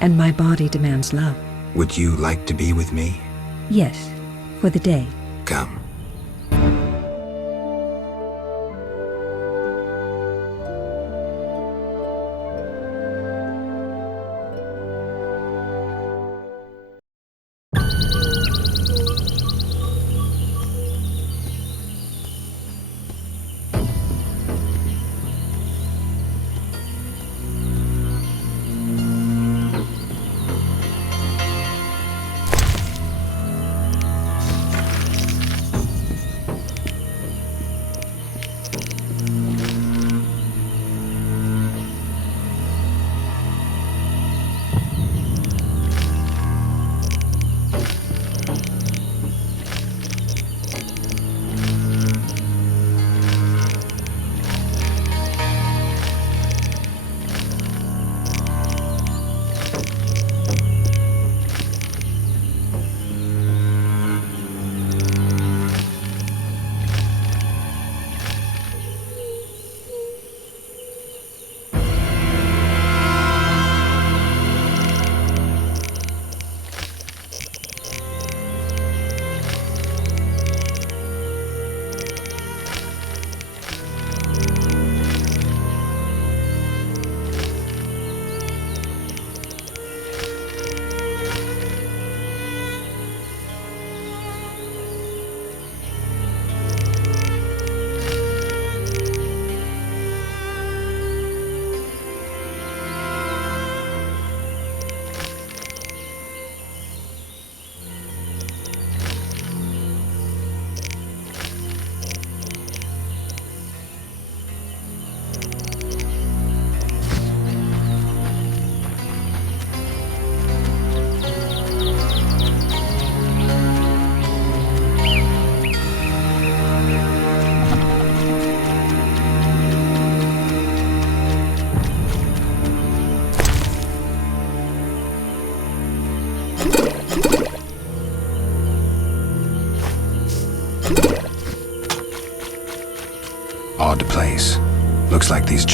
And my body demands love. Would you like to be with me? Yes, for the day. Come.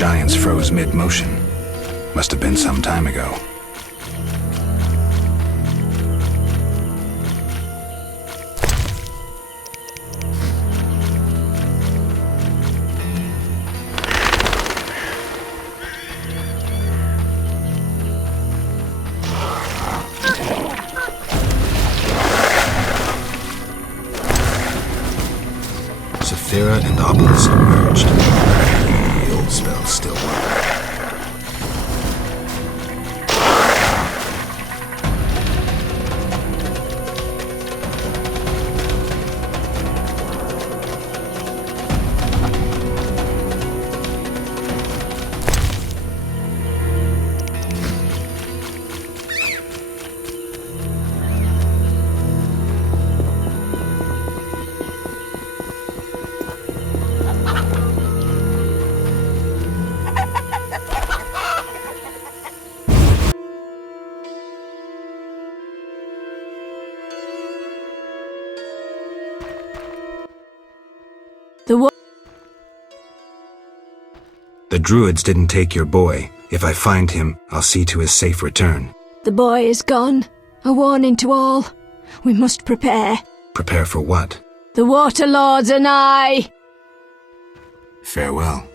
giants froze mid-motion. Must have been some time ago. Saphira and Obelisk merged. The old spells still work. The druids didn't take your boy. If I find him, I'll see to his safe return. The boy is gone. A warning to all. We must prepare. Prepare for what? The Water Lords are nigh. Farewell.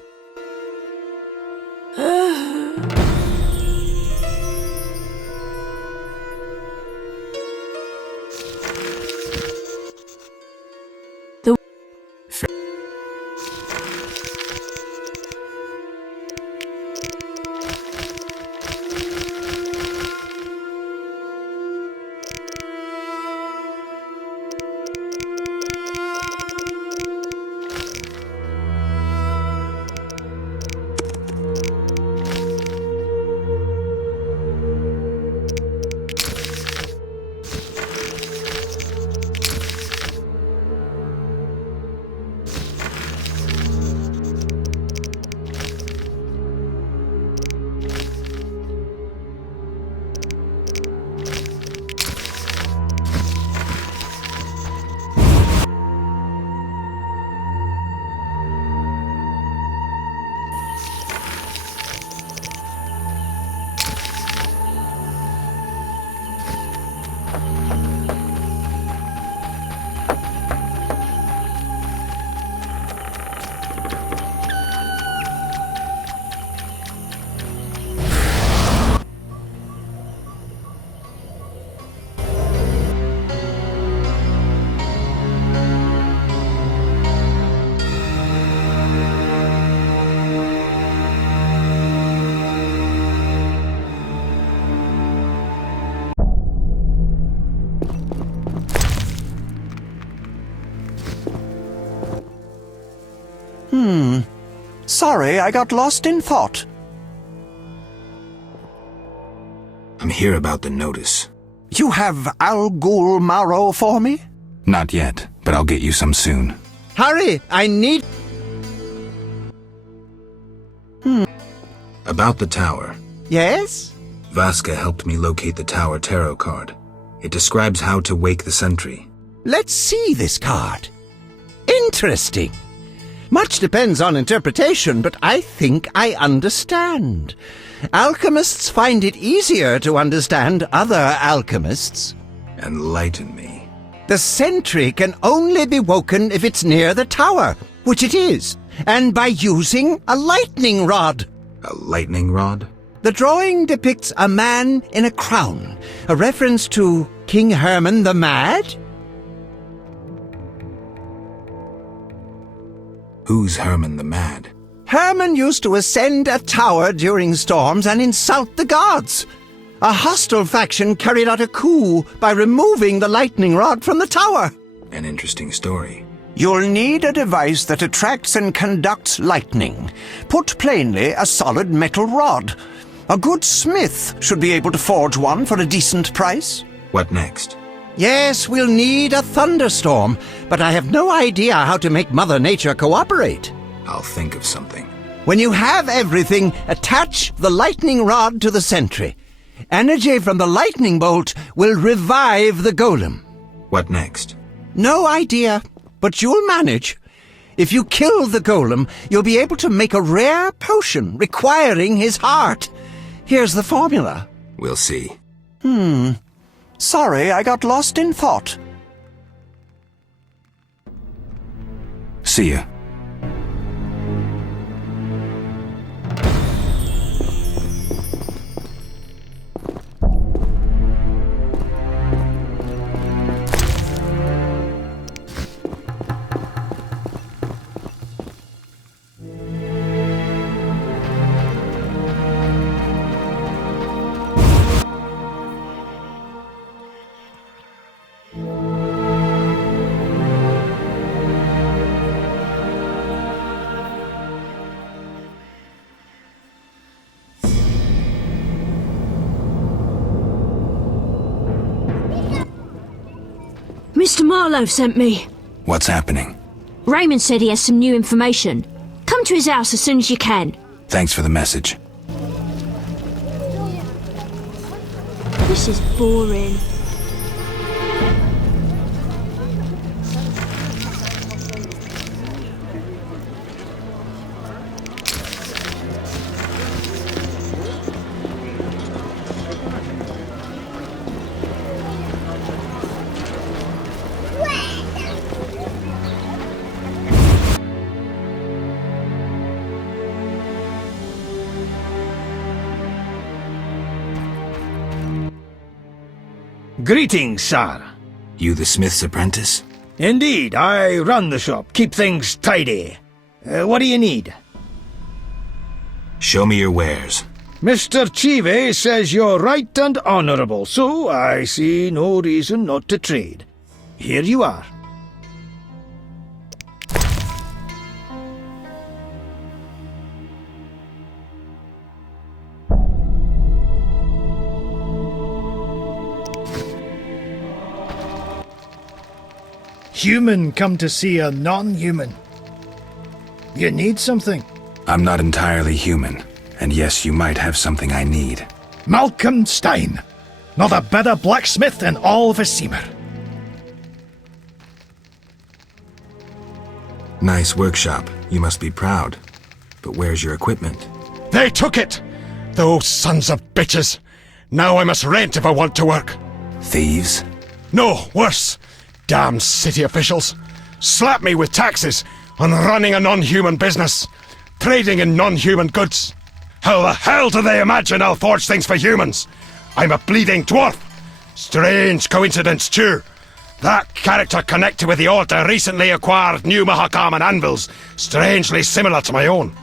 Sorry, I got lost in thought. I'm here about the notice. You have Al Ghul marrow for me? Not yet, but I'll get you some soon. Hurry, I need... About the tower. Yes? Vasca helped me locate the tower tarot card. It describes how to wake the sentry. Let's see this card. Interesting. Much depends on interpretation, but I think I understand. Alchemists find it easier to understand other alchemists. Enlighten me. The sentry can only be woken if it's near the tower, which it is, and by using a lightning rod. A lightning rod? The drawing depicts a man in a crown, a reference to King Herman the Mad. Who's Herman the Mad? Herman used to ascend a tower during storms and insult the gods. A hostile faction carried out a coup by removing the lightning rod from the tower. An interesting story. You'll need a device that attracts and conducts lightning. Put plainly, a solid metal rod. A good smith should be able to forge one for a decent price. What next? Yes, we'll need a thunderstorm, but I have no idea how to make Mother Nature cooperate. I'll think of something. When you have everything, attach the lightning rod to the sentry. Energy from the lightning bolt will revive the golem. What next? No idea, but you'll manage. If you kill the golem, you'll be able to make a rare potion requiring his heart. Here's the formula. We'll see. Sorry, I got lost in thought. See ya. Mr. Marlowe sent me. What's happening? Raymond said he has some new information. Come to his house as soon as you can. Thanks for the message. This is boring. Greetings, sir. You the smith's apprentice? Indeed, I run the shop, keep things tidy. What do you need? Show me your wares. Mr. Chive says you're right and honourable, so I see no reason not to trade. Here you are. Human come to see a non-human. You need something? I'm not entirely human, and yes, you might have something I need. Malcolm Stein. Not a better blacksmith in all Vizima. Nice workshop. You must be proud. But where's your equipment? They took it! Those sons of bitches! Now I must rent if I want to work. Thieves? No, worse. Damn city officials. Slap me with taxes on running a non-human business. Trading in non-human goods. How the hell do they imagine I'll forge things for humans? I'm a bleeding dwarf. Strange coincidence, too. That character connected with the Order recently acquired new Mahakaman anvils, strangely similar to my own.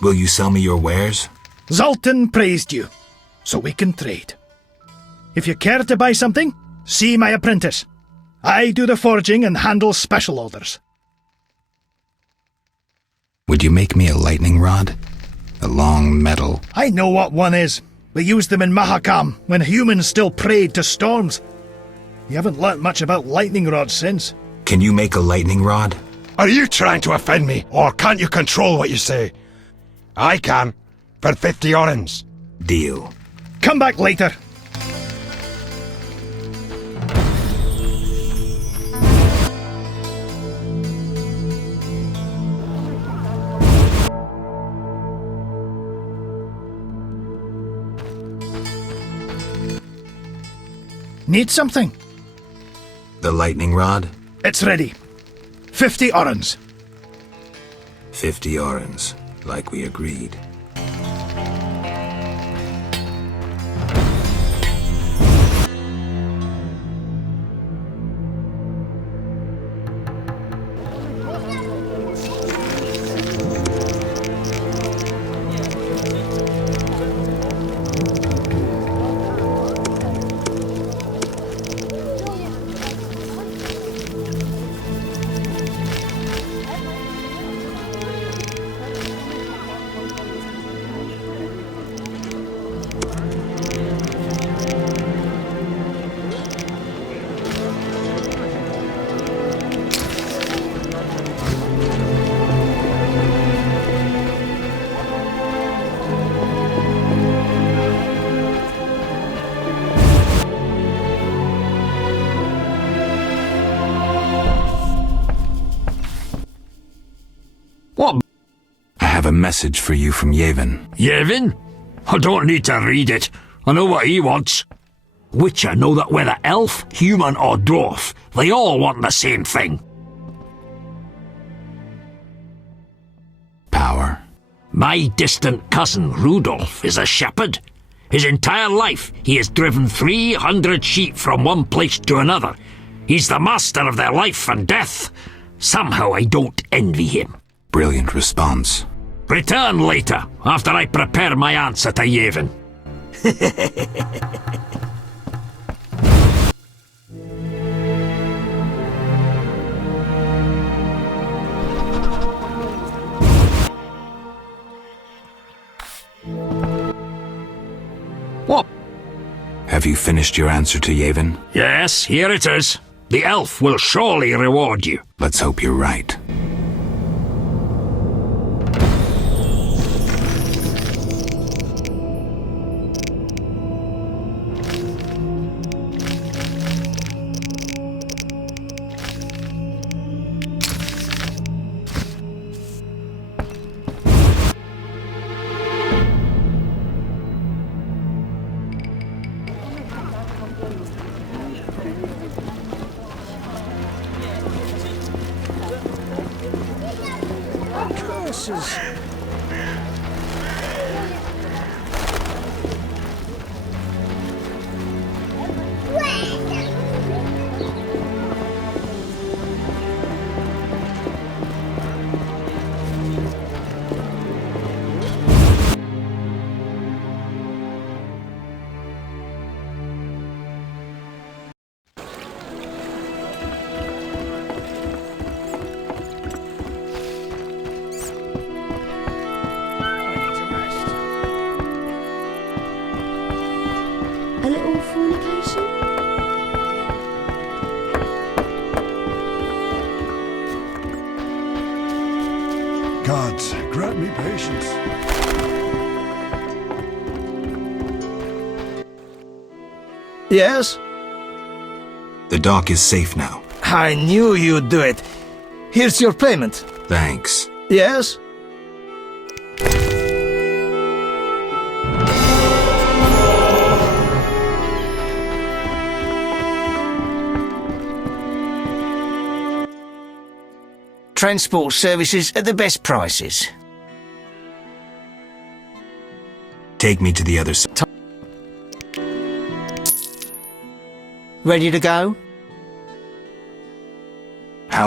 Will you sell me your wares? Zoltan praised you, so we can trade. If you care to buy something, see my apprentice. I do the forging and handle special orders. Would you make me a lightning rod? A long metal... I know what one is. We used them in Mahakam when humans still prayed to storms. You haven't learnt much about lightning rods since. Can you make a lightning rod? Are you trying to offend me, or can't you control what you say? I can, for 50 orens. Deal. Come back later. Need something? The lightning rod? It's ready. 50 orens. 50 orens, like we agreed. message for you from Yevon. Yevon? I don't need to read it. I know what he wants. Witcher know that whether elf, human or dwarf, they all want the same thing. Power. My distant cousin Rudolph is a shepherd. His entire life he has driven 300 sheep from one place to another. He's the master of their life and death. Somehow I don't envy him. Brilliant response. Return later, after I prepare my answer to Yevon. What? Have you finished your answer to Yevon? Yes, here it is. The elf will surely reward you. Let's hope you're right. A little fornication? Gods, grant me patience. Yes? The dock is safe now. I knew you'd do it. Here's your payment. Thanks. Yes? Transport services at the best prices. Take me to the other side. Ready to go? How?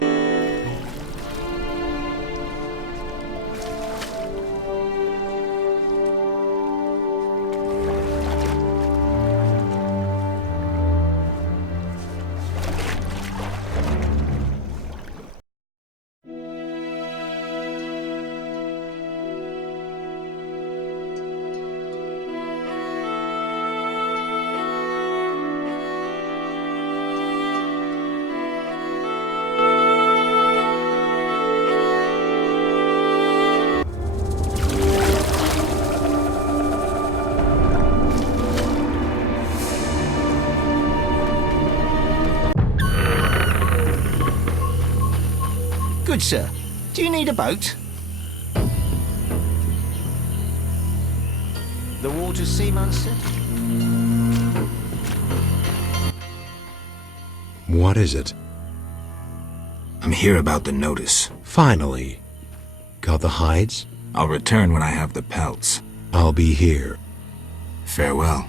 Good, sir. Do you need a boat? The waters seem unsettled. What is it? I'm here about the notice. Finally. Got the hides? I'll return when I have the pelts. I'll be here. Farewell.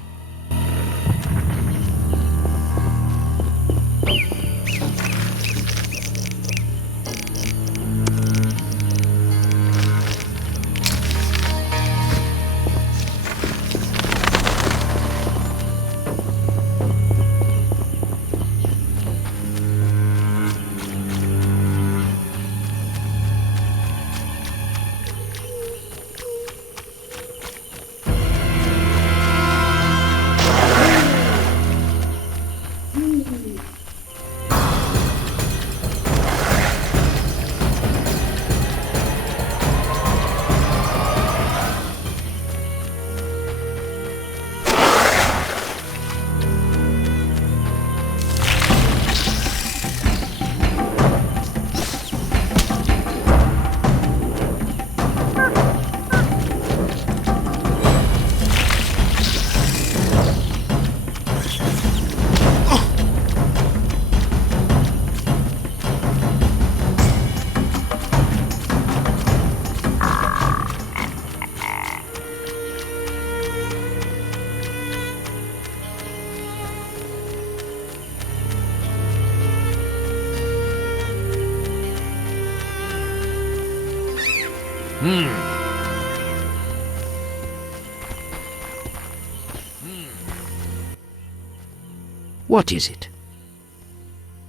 What is it?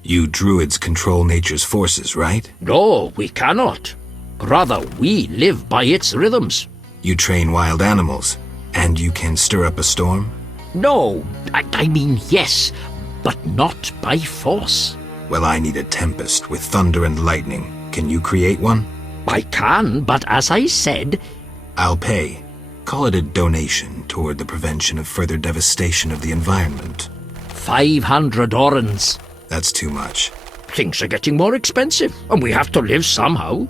You druids control nature's forces, right? No, we cannot. Rather, we live by its rhythms. You train wild animals, and you can stir up a storm? No, I mean yes, but not by force. Well, I need a tempest with thunder and lightning. Can you create one? I can, but as I said... I'll pay. Call it a donation toward the prevention of further devastation of the environment. 500 orens. That's too much. Things are getting more expensive, and we have to live somehow.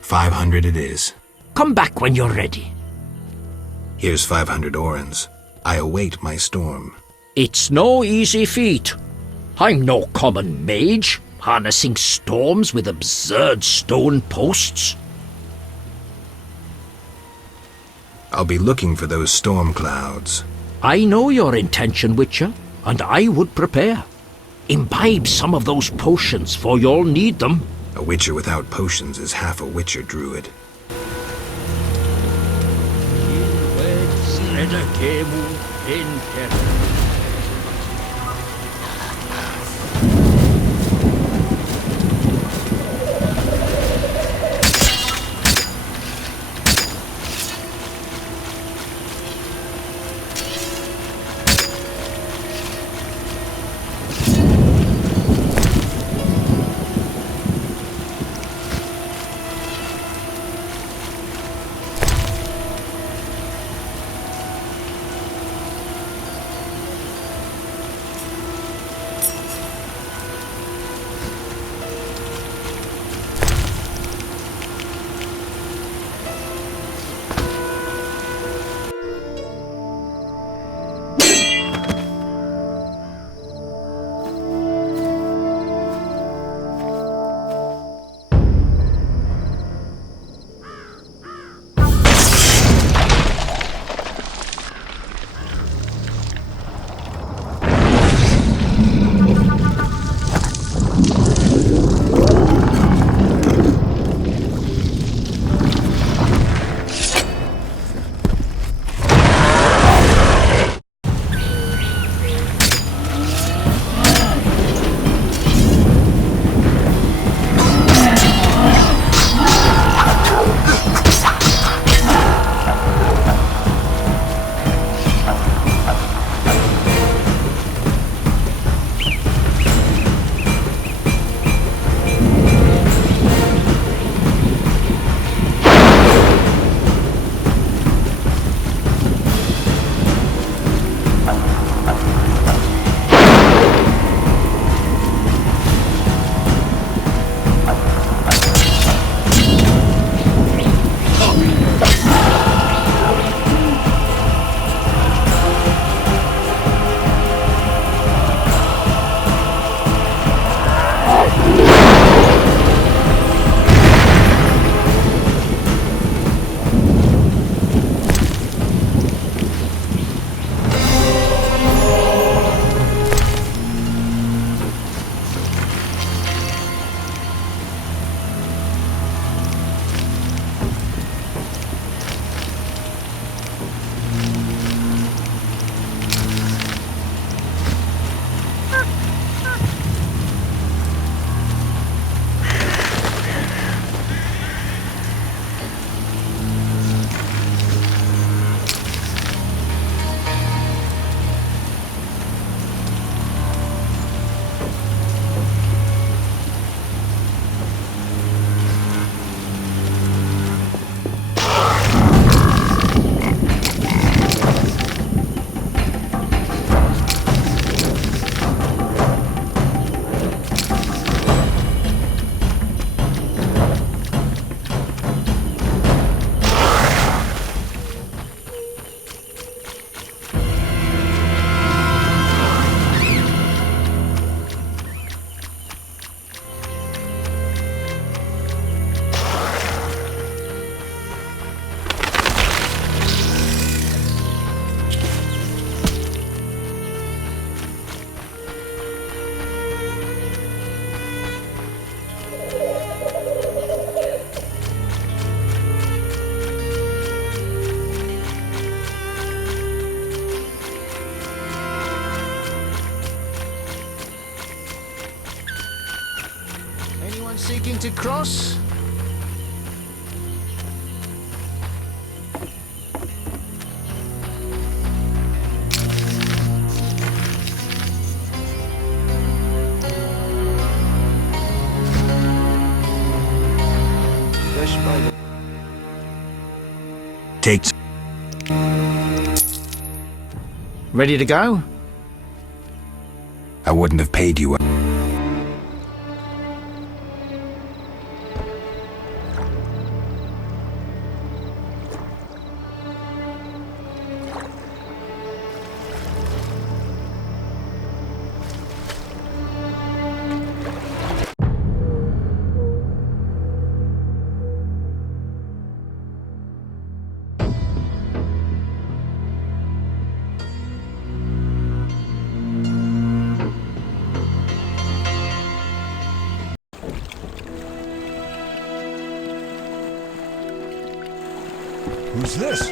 500 it is. Come back when you're ready. Here's 500 orens. I await my storm. It's no easy feat. I'm no common mage, harnessing storms with absurd stone posts. I'll be looking for those storm clouds. I know your intention, Witcher, and I would prepare. Imbibe some of those potions, for you'll need them. A witcher without potions is half a witcher druid. decorated cross? Take. Ready to go? I wouldn't have paid you. Who's this?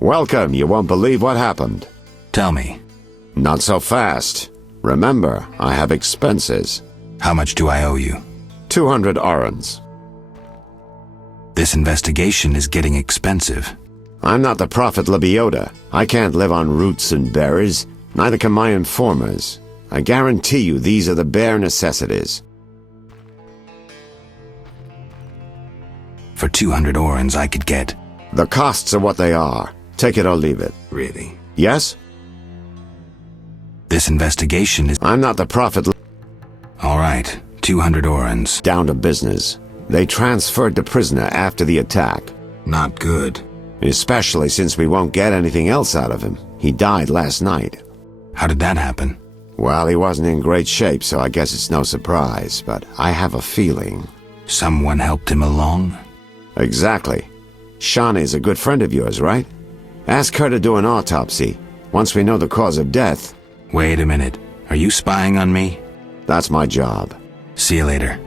Welcome. You won't believe what happened. Tell me. Not so fast. Remember, I have expenses. How much do I owe you? 200 orens. This investigation is getting expensive. I'm not the prophet Lebioda. I can't live on roots and berries. Neither can my informers. I guarantee you these are the bare necessities. For 200 orens I could get... The costs are what they are. Take it or leave it. Really? Yes? This investigation is... I'm not the prophet... All right, 200 orens. Down to business. They transferred the prisoner after the attack. Not good. Especially since we won't get anything else out of him. He died last night. How did that happen? Well, he wasn't in great shape, so I guess it's no surprise, but I have a feeling. Someone helped him along? Exactly. Shawnee's a good friend of yours, right? Ask her to do an autopsy, once we know the cause of death. Wait a minute. Are you spying on me? That's my job. See you later.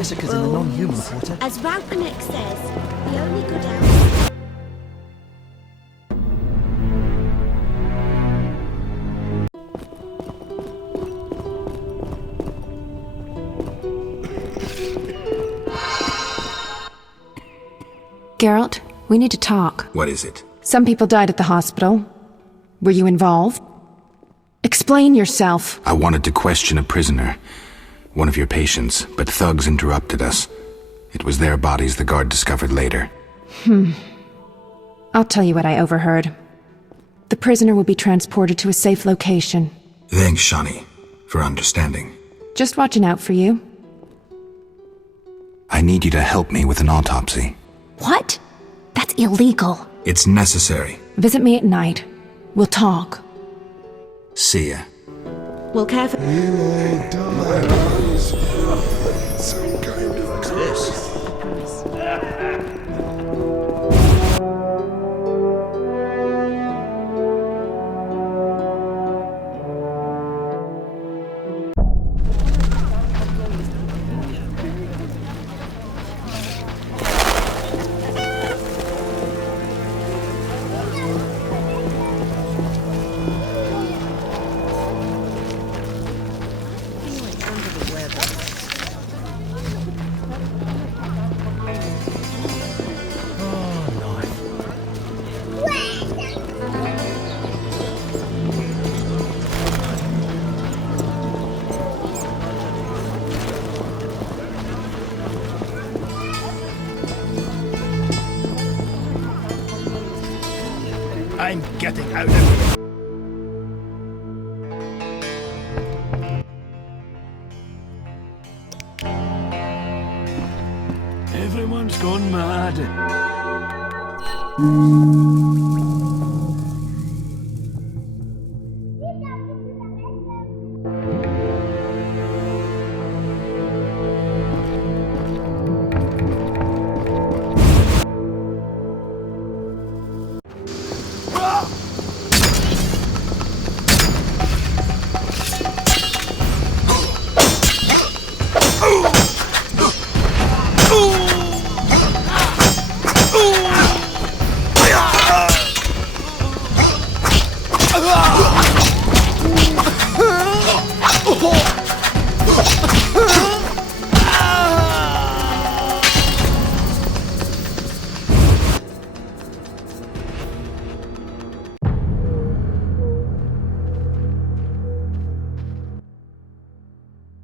Massacres in the non-human quarter. As Raupanek says, the only good out. Geralt, we need to talk. What is it? Some people died at the hospital. Were you involved? Explain yourself. I wanted to question a prisoner. One of your patients, but thugs interrupted us. It was their bodies the guard discovered later. I'll tell you what I overheard. The prisoner will be transported to a safe location. Thanks, Shawnee, for understanding. Just watching out for you. I need you to help me with an autopsy. What? That's illegal. It's necessary. Visit me at night. We'll talk. See ya. We'll care for... What's this? I'm getting out of here. Everyone's gone mad.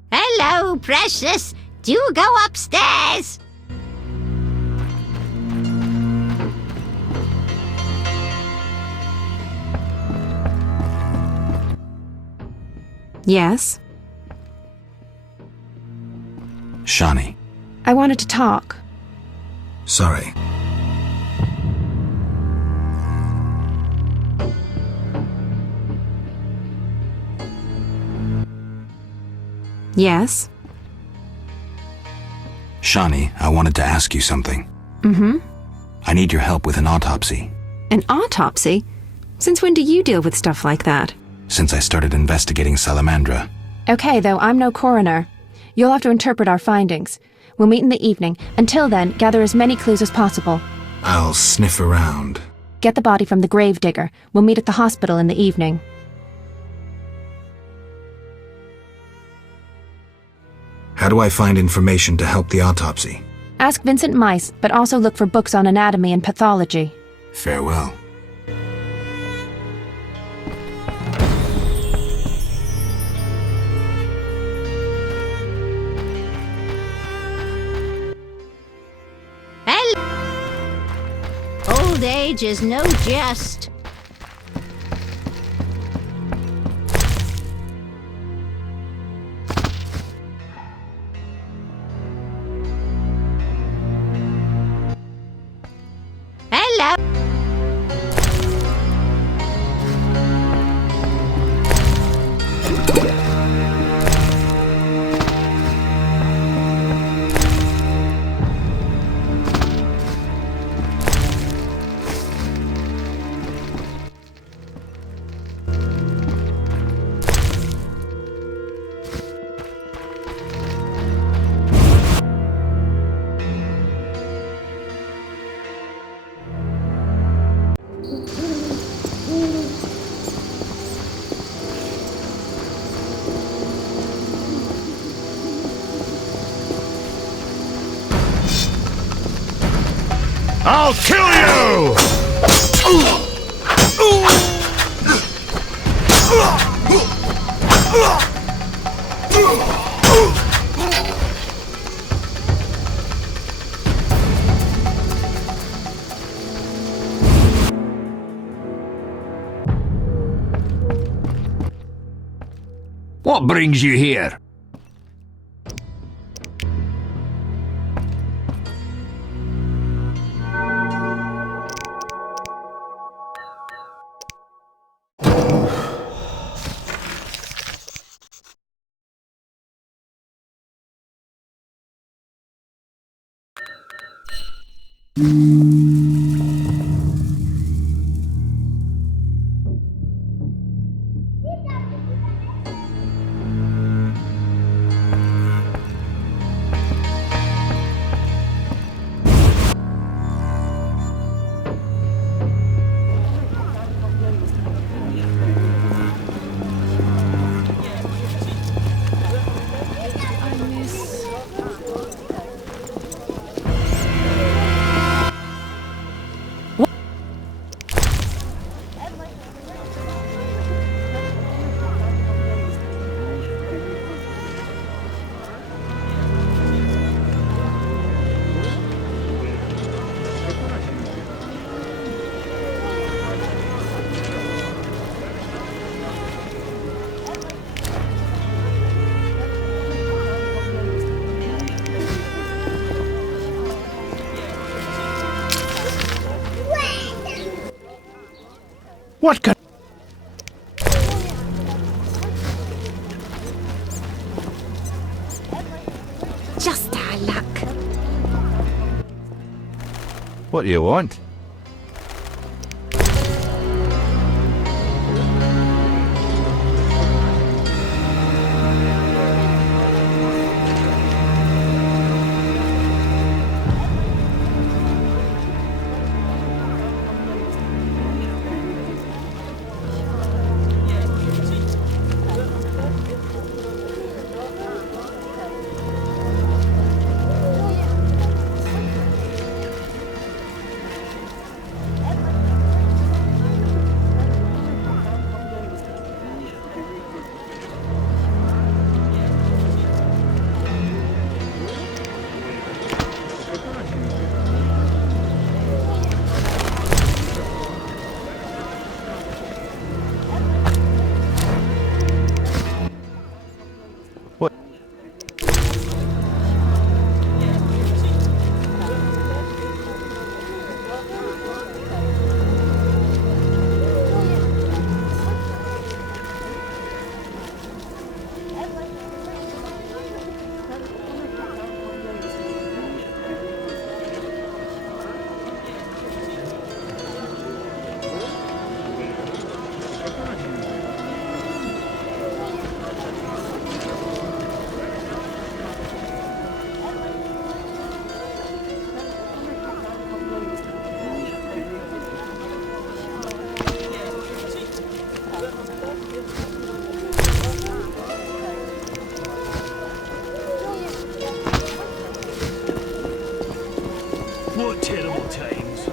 Hello, precious. Do go upstairs. Yes? Shani. I wanted to talk. Sorry. Yes? Shani, I wanted to ask you something. Mm-hmm. I need your help with an autopsy. An autopsy? Since when do you deal with stuff like that? Since I started investigating Salamandra. Okay, though, I'm no coroner. You'll have to interpret our findings. We'll meet in the evening. Until then, gather as many clues as possible. I'll sniff around. Get the body from the gravedigger. We'll meet at the hospital in the evening. How do I find information to help the autopsy? Ask Vincent Mice, but also look for books on anatomy and pathology. Farewell. Old age is no jest. Hello. I'll kill you! What brings you here? What can... Just our luck. What do you want? What terrible times.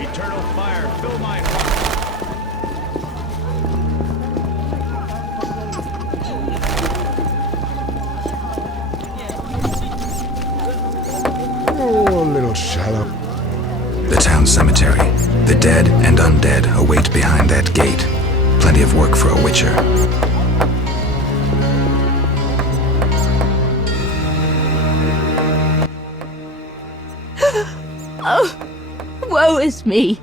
Eternal fire, fill my heart. Oh, a little shallow. The town cemetery. The dead and undead await behind that gate. Plenty of work for a witcher. Oh, woe is me.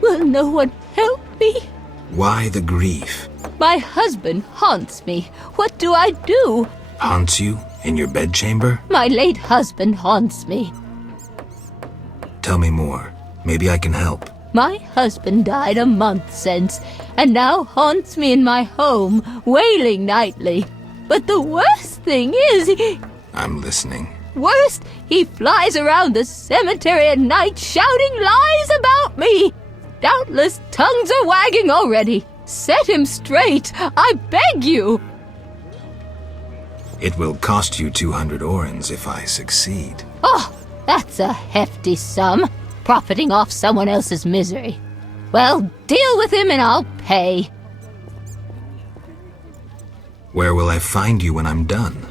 Will no one help me? Why the grief? My husband haunts me. What do I do? Haunts you? In your bedchamber? My late husband haunts me. Tell me more. Maybe I can help. My husband died a month since, and now haunts me in my home, wailing nightly. But the worst thing is, I'm listening. worst, he flies around the cemetery at night shouting lies about me. Doubtless tongues are wagging already. Set him straight, I beg you. It will cost you 200 orens if I succeed. Oh, that's a hefty sum, profiting off someone else's misery. Well, deal with him and I'll pay. Where will I find you when I'm done?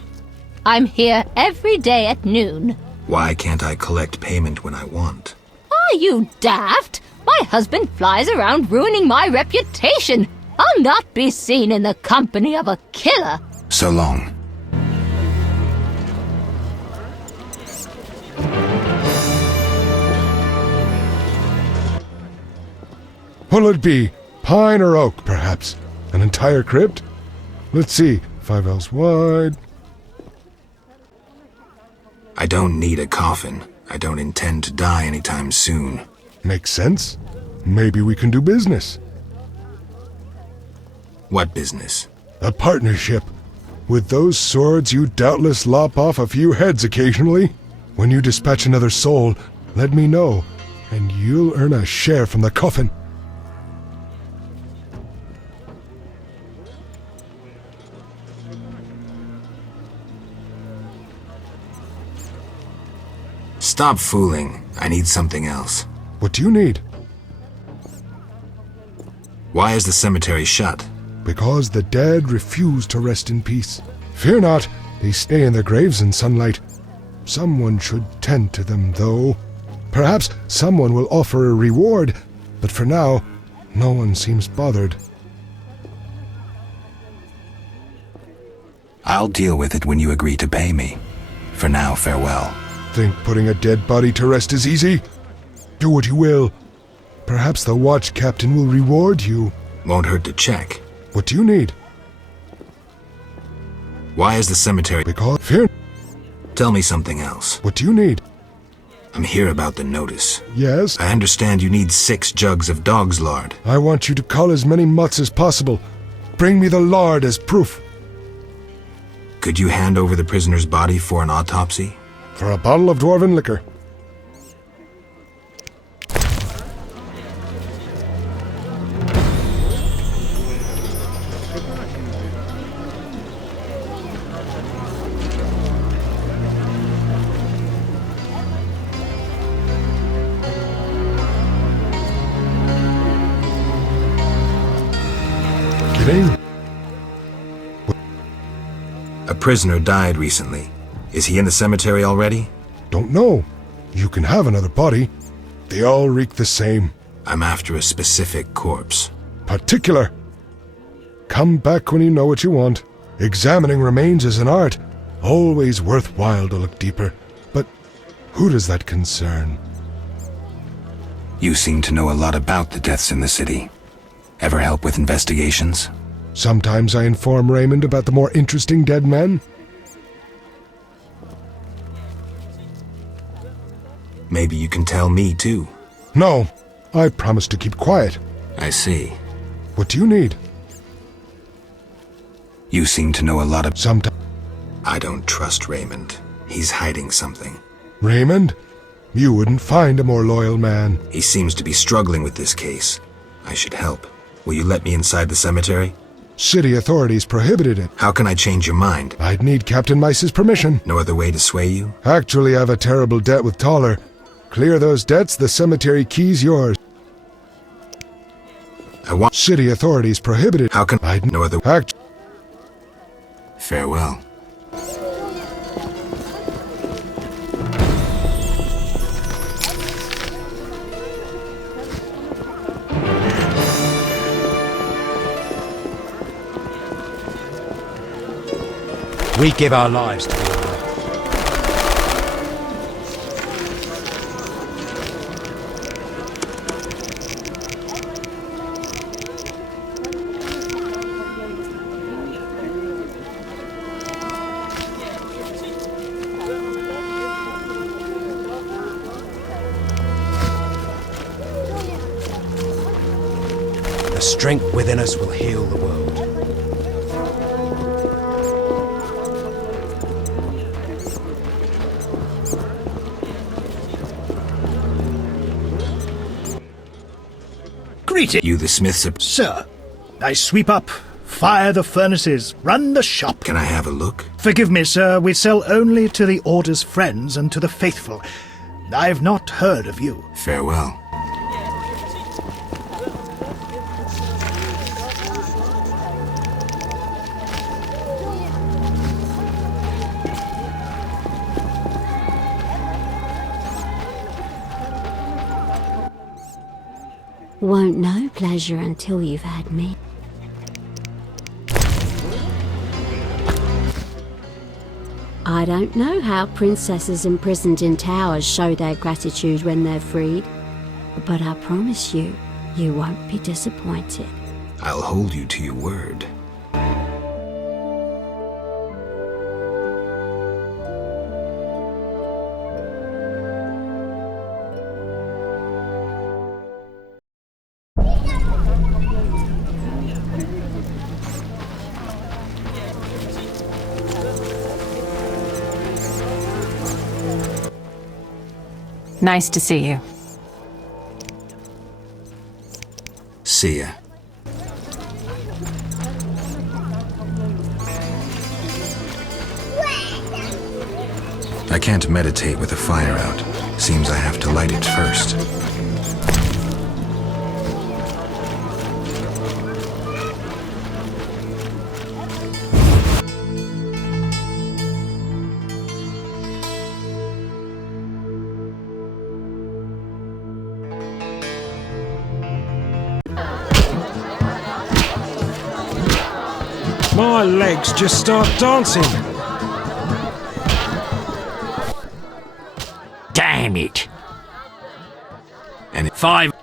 I'm here every day at noon. Why can't I collect payment when I want? Are you daft? My husband flies around ruining my reputation. I'll not be seen in the company of a killer. So long. What'll it be? Pine or oak, perhaps? An entire crypt? Let's see. 5 ells wide. I don't need a coffin. I don't intend to die anytime soon. Makes sense. Maybe we can do business. What business? A partnership. With those swords, you doubtless lop off a few heads occasionally. When you dispatch another soul, let me know, and you'll earn a share from the coffin. Stop fooling. I need something else. What do you need? Why is the cemetery shut? Because the dead refuse to rest in peace. Fear not, they stay in their graves in sunlight. Someone should tend to them, though. Perhaps someone will offer a reward, but for now, no one seems bothered. I'll deal with it when you agree to pay me. For now, farewell. Think putting a dead body to rest is easy? Do what you will. Perhaps the watch captain will reward you. Won't hurt to check. What do you need? Why is the cemetery... Because fear... Tell me something else. What do you need? I'm here about the notice. Yes? I understand you need 6 jugs of dog's lard. I want you to cull as many mutts as possible. Bring me the lard as proof. Could you hand over the prisoner's body for an autopsy? For a bottle of dwarven liquor. A prisoner died recently. Is he in the cemetery already? Don't know. You can have another body. They all reek the same. I'm after a specific corpse. Particular. Come back when you know what you want. Examining remains is an art. Always worthwhile to look deeper. But who does that concern? You seem to know a lot about the deaths in the city. Ever help with investigations? Sometimes I inform Raymond about the more interesting dead men. Maybe you can tell me too. No, I promise to keep quiet. I see. What do you need? You seem to know a lot of... Sometimes. I don't trust Raymond. He's hiding something. Raymond? You wouldn't find a more loyal man. He seems to be struggling with this case. I should help. Will you let me inside the cemetery? City authorities prohibited it. How can I change your mind? I'd need Captain Mice's permission. No other way to sway you? Actually, I have a terrible debt with Toller. Clear those debts, the cemetery key's yours. I want... City authorities prohibited... How can... I'd no other... Farewell. We give our lives to the Order. The strength within us will heal the world. Greeting. You the smith's... Sir, I sweep up, fire the furnaces, run the shop. Can I have a look? Forgive me, sir, we sell only to the Order's friends and to the faithful. I've not heard of you. Farewell. Won't know pleasure until you've had me. I don't know how princesses imprisoned in towers show their gratitude when they're freed, but I promise you, you won't be disappointed. I'll hold you to your word. Nice to see you. See ya. I can't meditate with a fire out. Seems I have to light it first. My legs just start dancing. Damn it. And 5.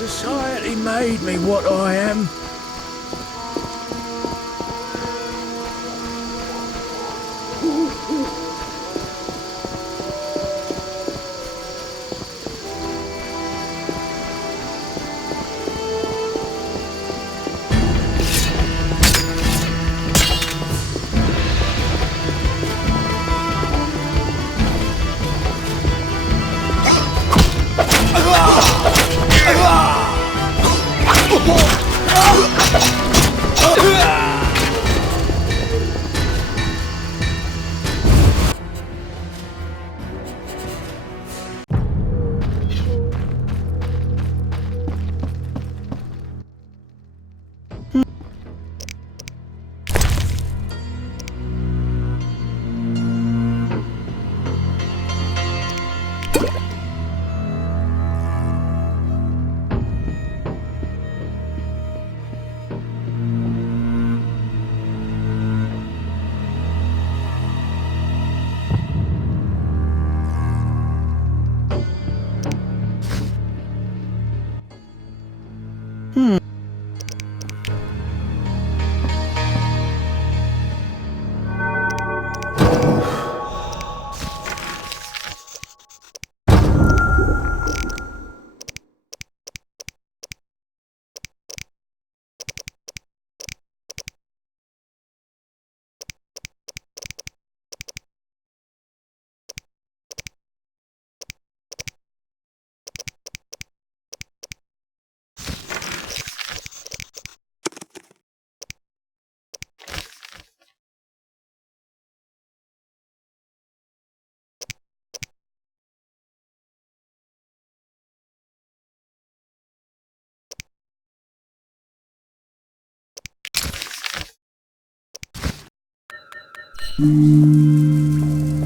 Society made me what I am.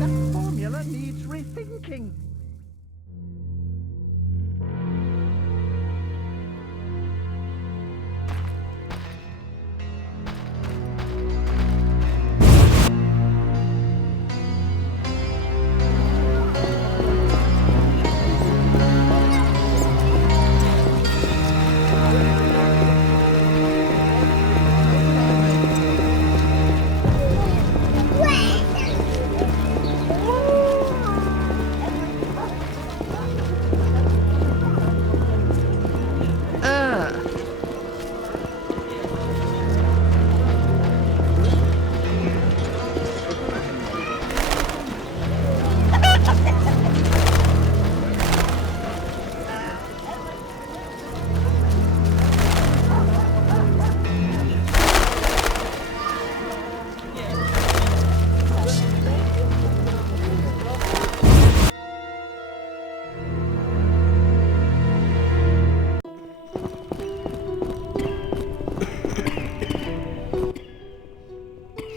That formula needs rethinking.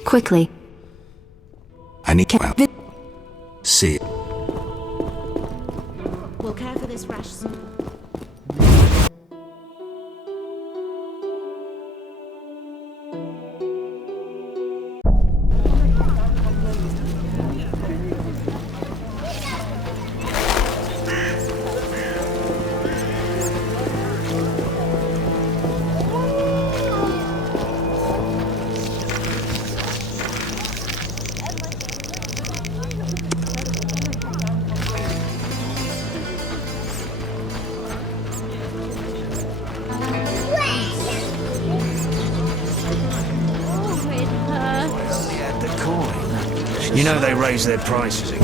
Quickly. I need to see. We'll care for this rash soon. You know they raise their prices again.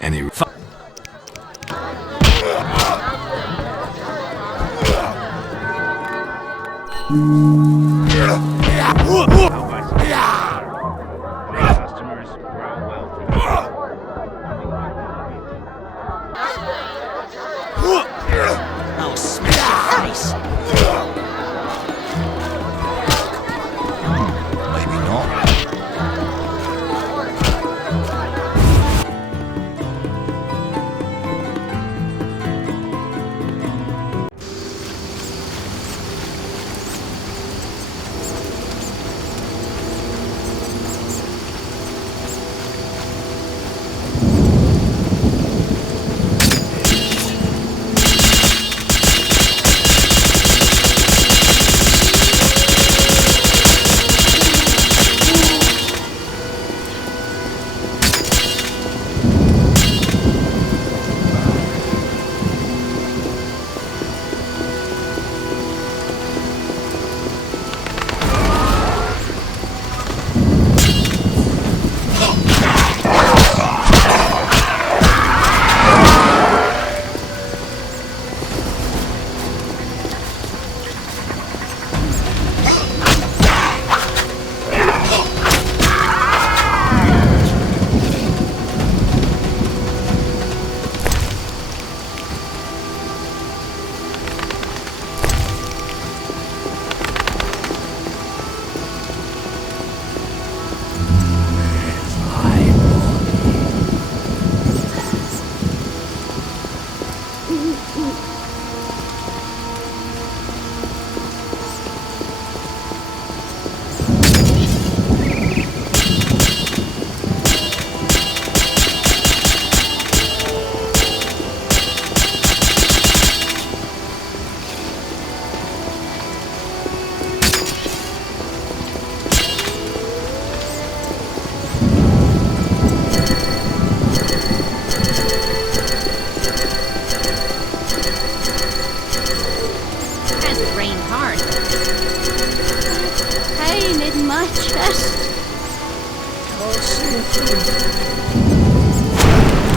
Any I'll smash your face. Maybe not.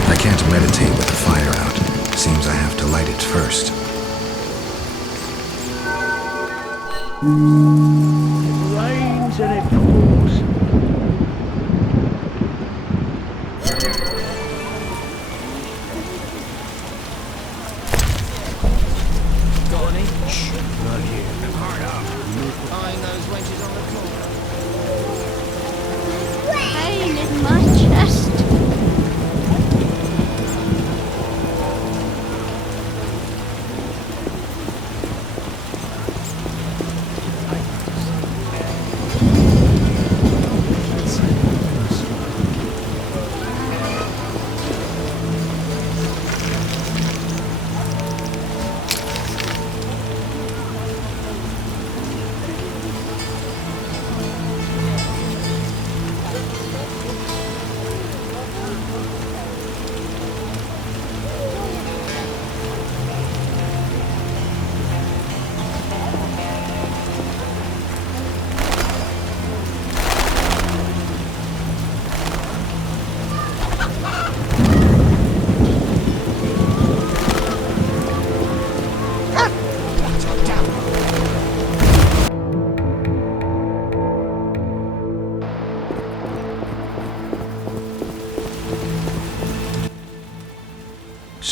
I can't meditate with the fire out. Seems I have to light it first. It rains and it pours. Got any? Shh, not here. Hard up. Find those wenches on the corner. Pain in my chest.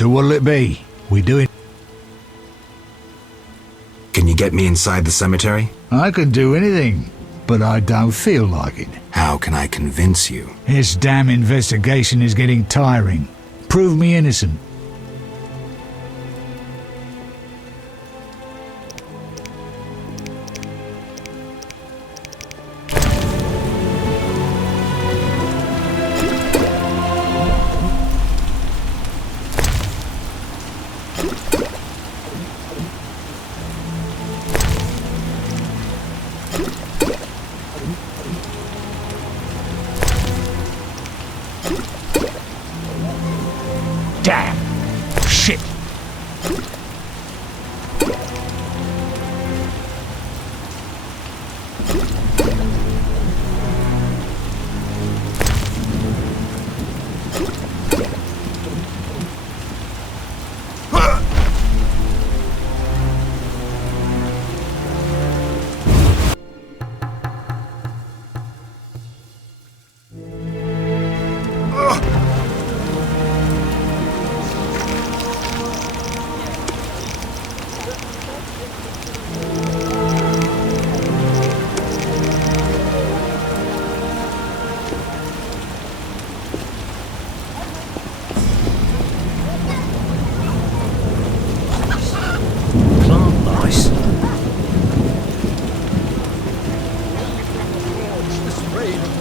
So what'll it be? We doing... Can you get me inside the cemetery? I could do anything, but I don't feel like it. How can I convince you? This damn investigation is getting tiring. Prove me innocent. Damn! Shit!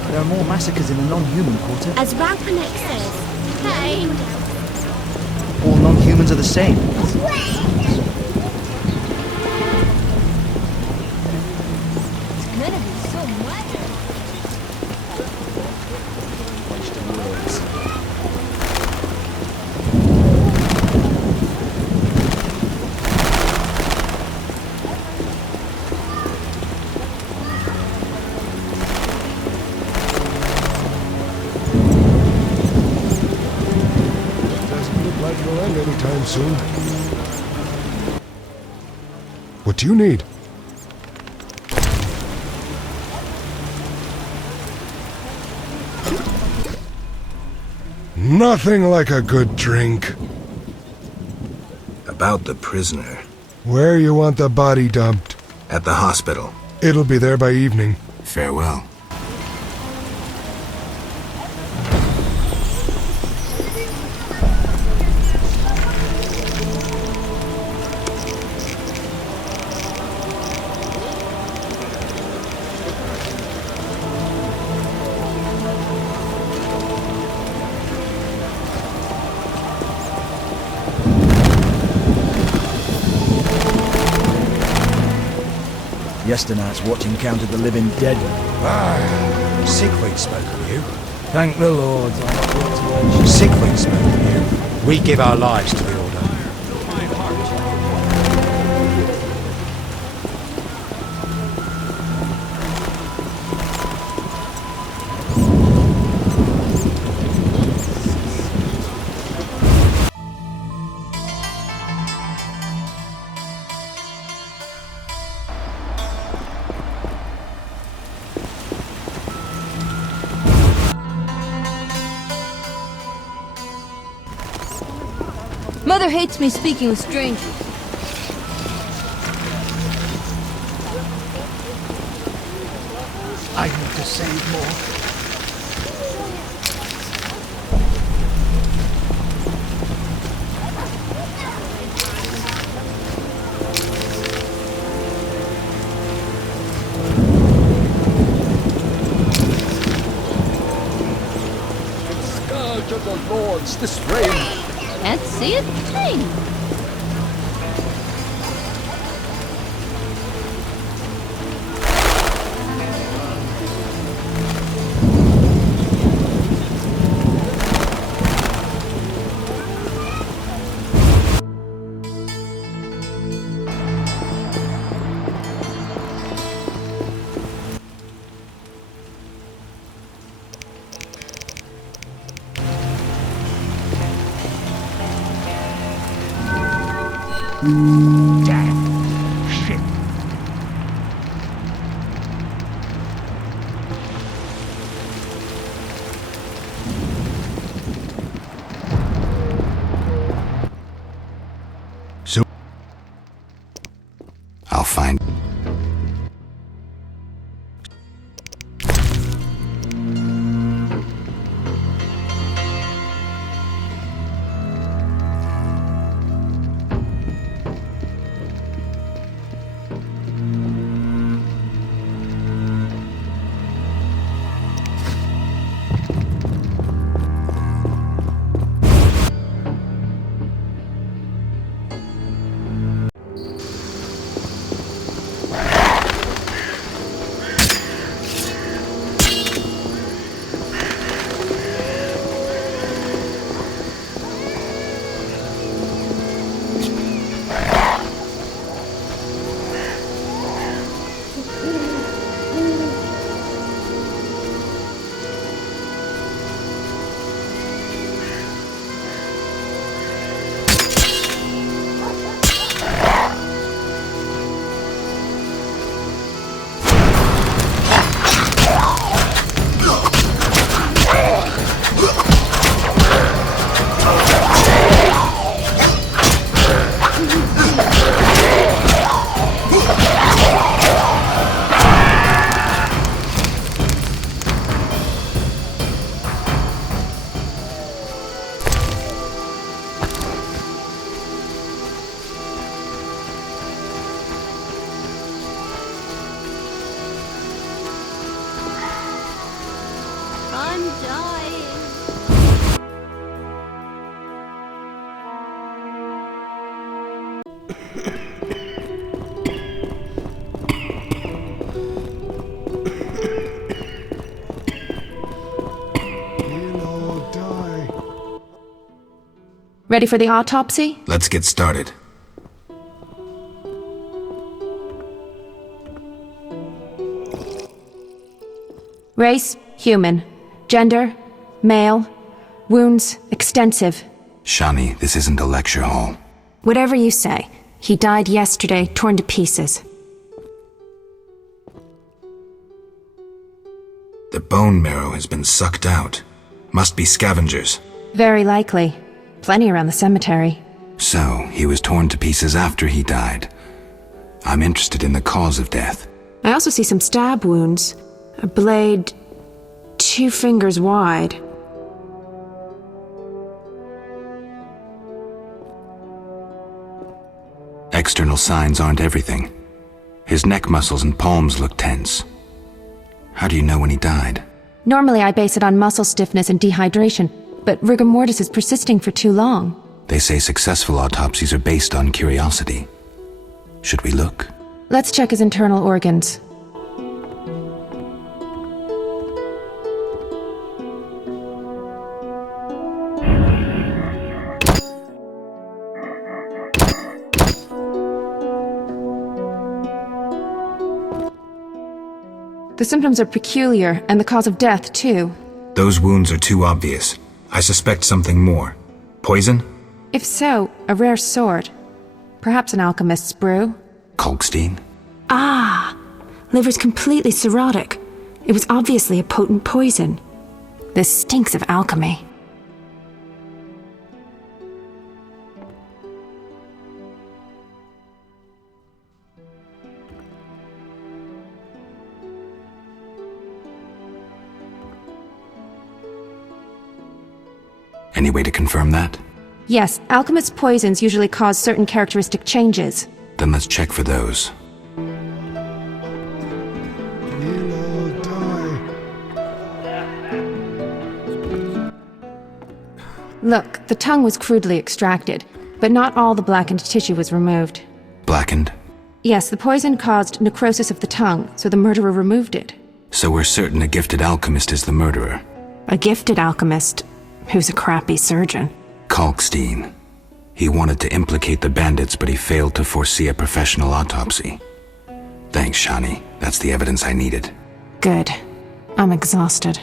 There are more massacres in the non-human quarter. As Rampanek says, pain. All non-humans are the same. It's gonna be so much. Doesn't look like it'll end anytime soon. What do you need? Nothing like a good drink. About the prisoner. Where you want the body dumped? At the hospital. It'll be there by evening. Farewell. Yesternight's watch encountered the living dead. Ah, Siegfried spoke of you. Thank the Lord. Siegfried spoke of you. We give our lives to the Order. Mother hates me speaking with strangers. I need to save more. Scourge of the Lords, this rain! Can't see a thing. Damn. Shit. Ready for the autopsy? Let's get started. Race, human. Gender, male. Wounds, extensive. Shani, this isn't a lecture hall. Whatever you say. He died yesterday, torn to pieces. The bone marrow has been sucked out. Must be scavengers. Very likely. Plenty around the cemetery. So, he was torn to pieces after he died. I'm interested in the cause of death. I also see some stab wounds. A blade 2 fingers wide. External signs aren't everything. His neck muscles and palms look tense. How do you know when he died? Normally I base it on muscle stiffness and dehydration, but rigor mortis is persisting for too long. They say successful autopsies are based on curiosity. Should we look? Let's check his internal organs. The symptoms are peculiar, and the cause of death, too. Those wounds are too obvious. I suspect something more. Poison? If so, a rare sort. Perhaps an alchemist's brew. Kalkstein? Ah! Liver's completely cirrhotic. It was obviously a potent poison. This stinks of alchemy. Any way to confirm that? Yes, alchemist poisons usually cause certain characteristic changes. Then let's check for those. Look, the tongue was crudely extracted, but not all the blackened tissue was removed. Blackened? Yes, the poison caused necrosis of the tongue, so the murderer removed it. So we're certain a gifted alchemist is the murderer. A gifted alchemist who's a crappy surgeon. Kalkstein. He wanted to implicate the bandits, but he failed to foresee a professional autopsy. Thanks, Shani. That's the evidence I needed. Good. I'm exhausted.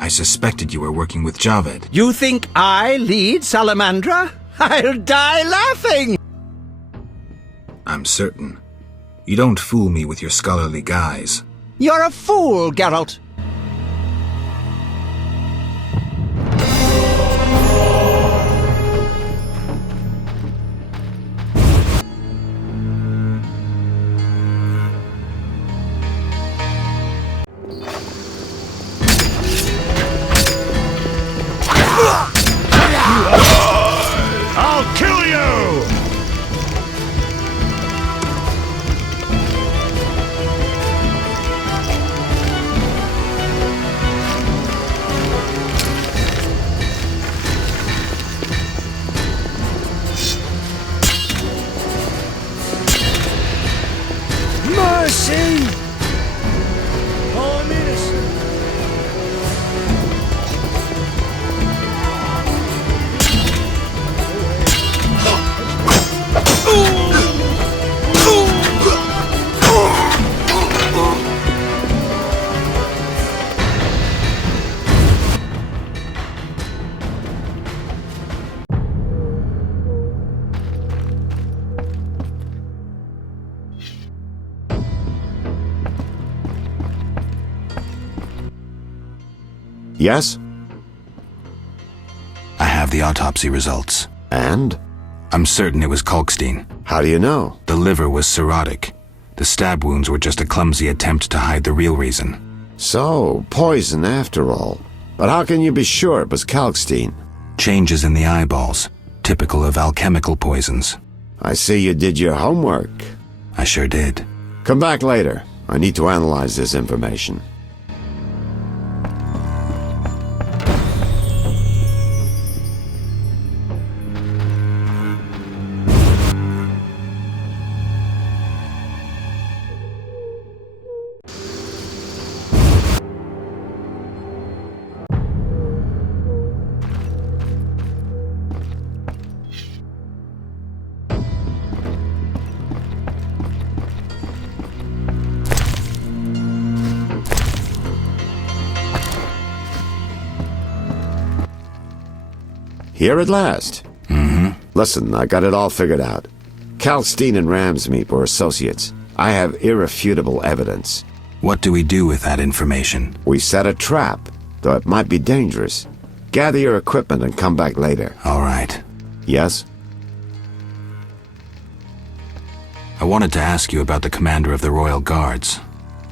I suspected you were working with Javed. You think I lead Salamandra? I'll die laughing! I'm certain. You don't fool me with your scholarly guise. You're a fool, Geralt. I'll kill you! Yes? I have the autopsy results. And? I'm certain it was Kalkstein. How do you know? The liver was cirrhotic. The stab wounds were just a clumsy attempt to hide the real reason. So, poison after all. But how can you be sure it was Kalkstein? Changes in the eyeballs, typical of alchemical poisons. I see you did your homework. I sure did. Come back later. I need to analyze this information. Here at last. Mm-hmm. Listen, I got it all figured out. Kalkstein and Ramsmeet were associates. I have irrefutable evidence. What do we do with that information? We set a trap, though it might be dangerous. Gather your equipment and come back later. All right. Yes? I wanted to ask you about the commander of the Royal Guards.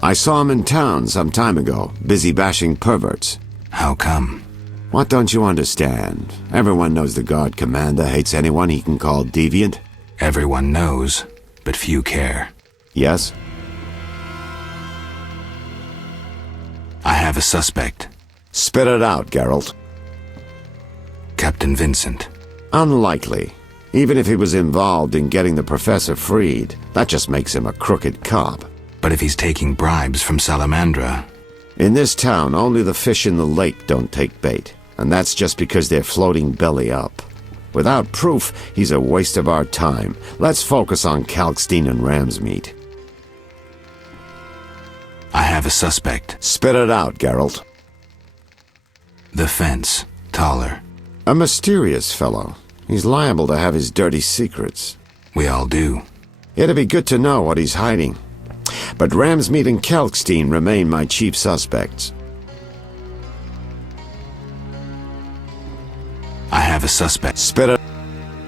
I saw him in town some time ago, busy bashing perverts. How come? What don't you understand? Everyone knows the Guard Commander hates anyone he can call deviant. Everyone knows, but few care. Yes? I have a suspect. Spit it out, Geralt. Captain Vincent. Unlikely. Even if he was involved in getting the Professor freed, that just makes him a crooked cop. But if he's taking bribes from Salamandra... In this town, only the fish in the lake don't take bait. And that's just because they're floating belly up. Without proof, he's a waste of our time. Let's focus on Kalkstein and Ramsmeet. I have a suspect. Spit it out, Geralt. The fence. Taller. A mysterious fellow. He's liable to have his dirty secrets. We all do. It'd be good to know what he's hiding. But Ramsmeet and Kalkstein remain my chief suspects. I have a suspect. Spit it.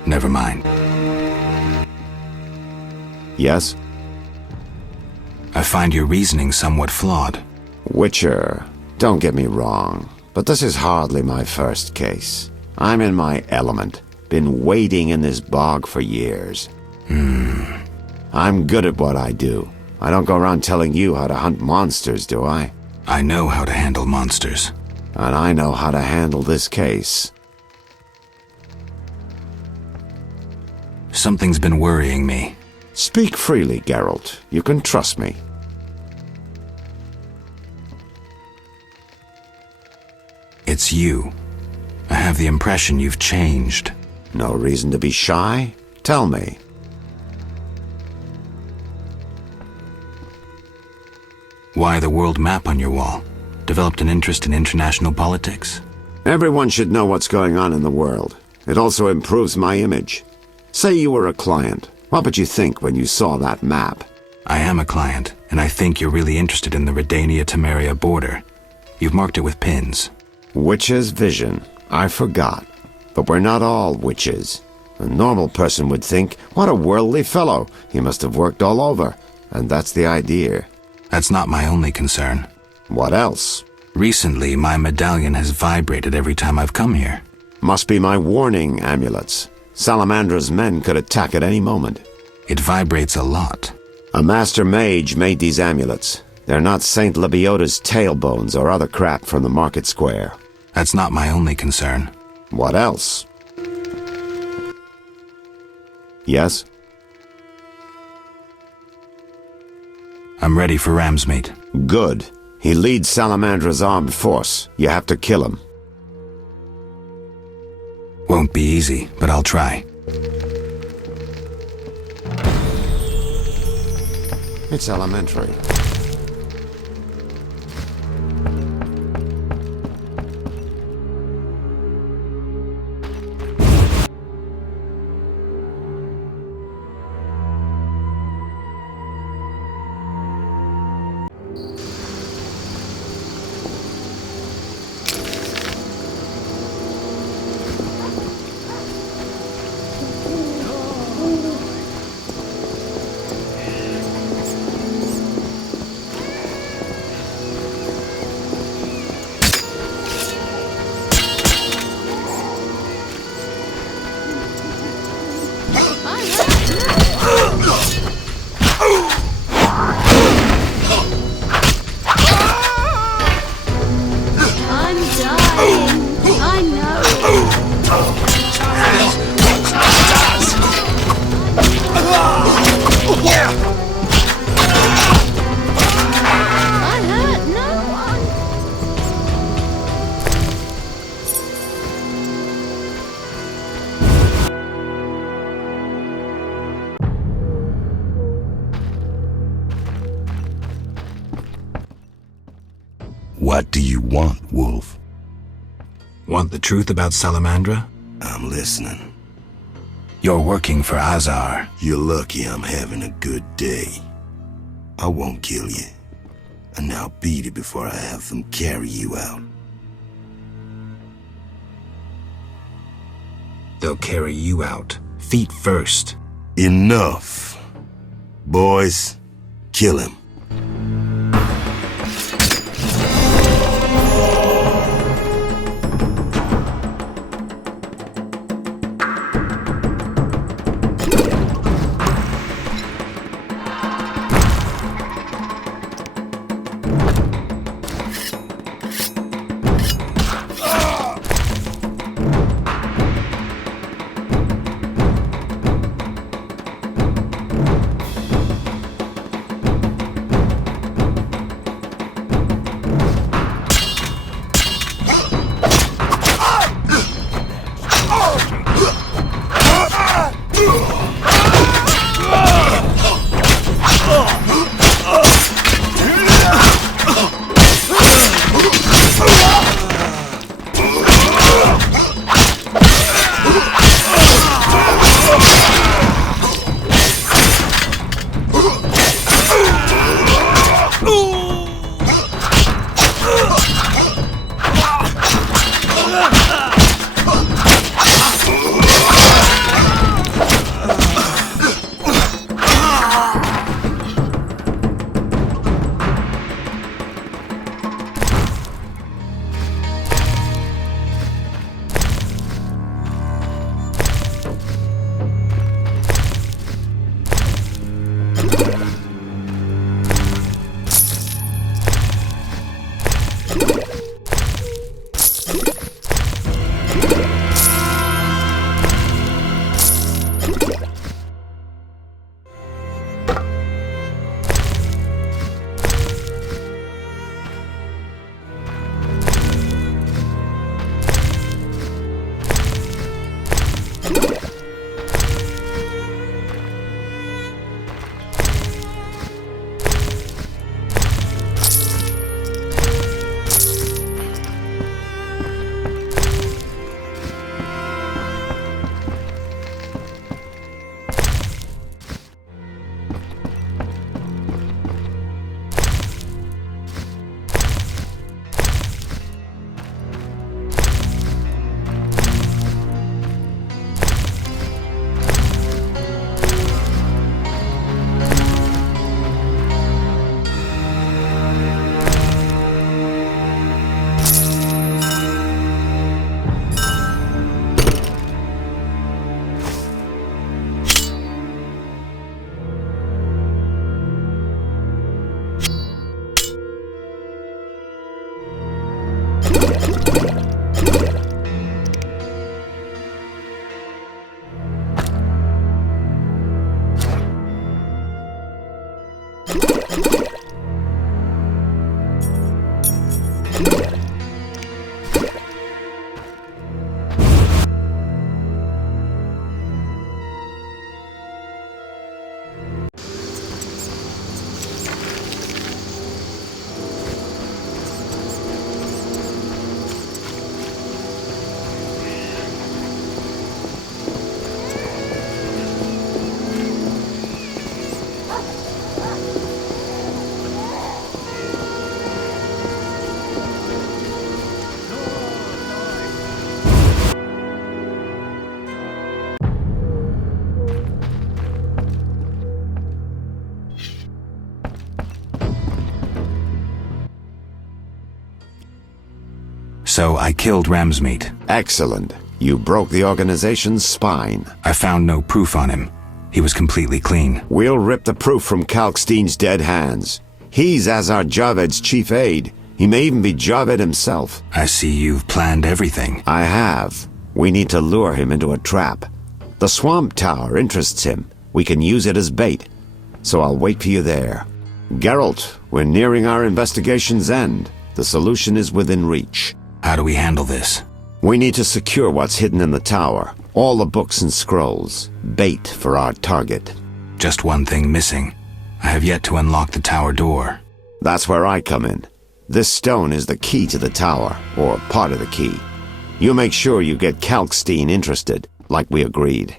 Never mind. Yes? I find your reasoning somewhat flawed. Witcher, don't get me wrong, but this is hardly my first case. I'm in my element. Been wading in this bog for years. I'm good at what I do. I don't go around telling you how to hunt monsters, do I? I know how to handle monsters. And I know how to handle this case. Something's been worrying me. Speak freely, Geralt. You can trust me. It's you. I have the impression you've changed. No reason to be shy? Tell me. Why the world map on your wall? Developed an interest in international politics? Everyone should know what's going on in the world. It also improves my image. Say you were a client. What would you think when you saw that map? I am a client, and I think you're really interested in the Redania-Temeria border. You've marked it with pins. Witch's vision. I forgot. But we're not all witches. A normal person would think, what a worldly fellow. He must have worked all over. And that's the idea. That's not my only concern. What else? Recently, my medallion has vibrated every time I've come here. Must be my warning amulets. Salamandra's men could attack at any moment. It vibrates a lot. A master mage made these amulets. They're not Saint Lebiota's tailbones or other crap from the market square. That's not my only concern. What else? Yes? I'm ready for Ramsmeet. Good. He leads Salamandra's armed force. You have to kill him. Won't be easy, but I'll try. It's elementary. do you want, Wolf? Want the truth about Salamandra? I'm listening. You're working for Azar. You're lucky I'm having a good day. I won't kill you. And now beat it before I have them carry you out. They'll carry you out, feet first. Enough. Boys, kill him. So I killed Ramsmeet. Excellent. You broke the organization's spine. I found no proof on him. He was completely clean. We'll rip the proof from Kalkstein's dead hands. He's Azar Javed's chief aide. He may even be Javed himself. I see you've planned everything. I have. We need to lure him into a trap. The swamp tower interests him. We can use it as bait. So I'll wait for you there. Geralt, we're nearing our investigation's end. The solution is within reach. How do we handle this? We need to secure what's hidden in the tower. All the books and scrolls. Bait for our target. Just one thing missing. I have yet to unlock the tower door. That's where I come in. This stone is the key to the tower, or part of the key. You make sure you get Kalkstein interested, like we agreed.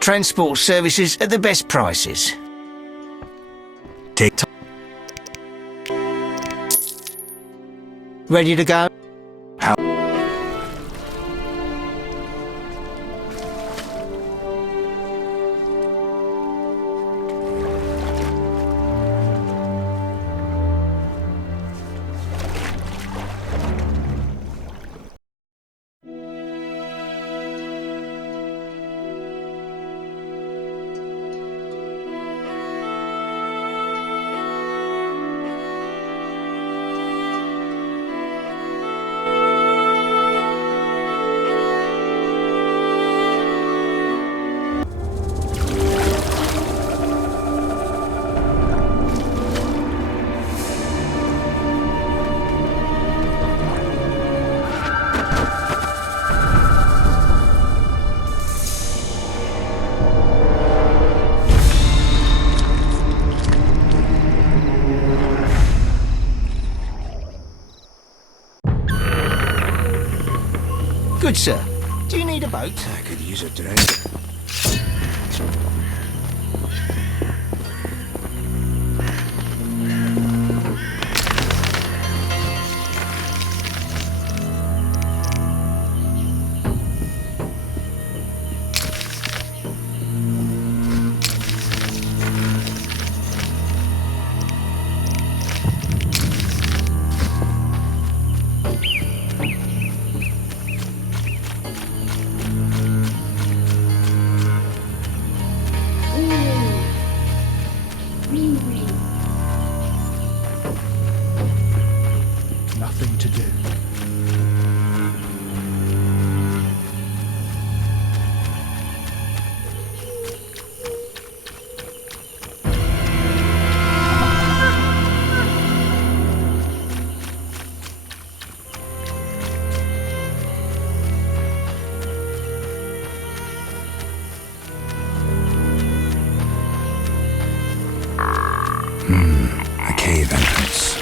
Transport services at the best prices. Take time. Ready to go? Good, sir. Do you need a boat? I could use a drink. A cave entrance.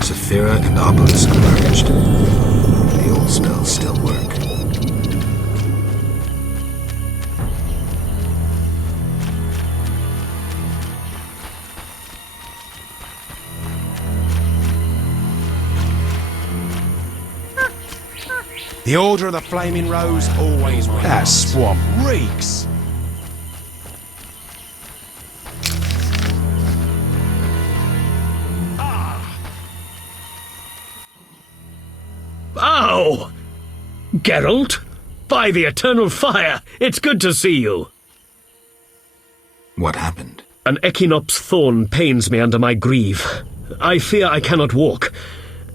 Saphira and Obelisk merged. The old spells still work. The Order of the Flaming Rose always wins. That swamp reeks. Ow! Geralt? By the Eternal Fire, it's good to see you. What happened? An Echinops thorn pains me under my greave. I fear I cannot walk.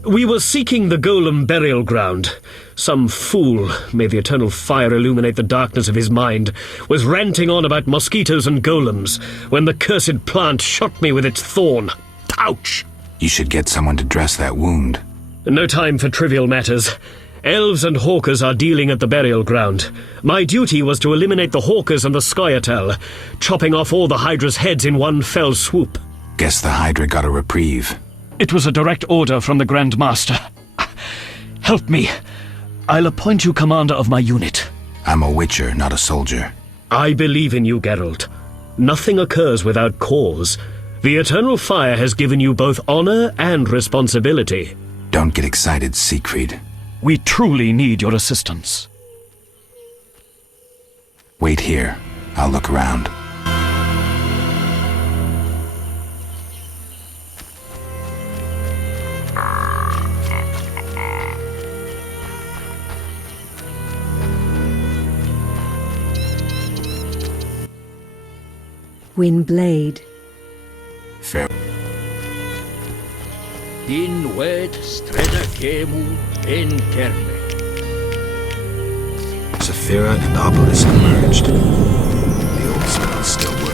We were seeking the Golem burial ground. Some fool, may the Eternal Fire illuminate the darkness of his mind, was ranting on about mosquitoes and golems when the cursed plant shot me with its thorn. Ouch! You should get someone to dress that wound. No time for trivial matters. Elves and hawkers are dealing at the burial ground. My duty was to eliminate the hawkers and the Scoia'tael, chopping off all the Hydra's heads in one fell swoop. Guess the Hydra got a reprieve. It was a direct order from the Grand Master. Help me. I'll appoint you commander of my unit. I'm a witcher, not a soldier. I believe in you, Geralt. Nothing occurs without cause. The Eternal Fire has given you both honor and responsibility. Don't get excited, Siegfried. We truly need your assistance. Wait here. I'll look around. Windblade. Fair. Din wet streda kemu en terme. Saphira and Obelisk merged. The old spells still work.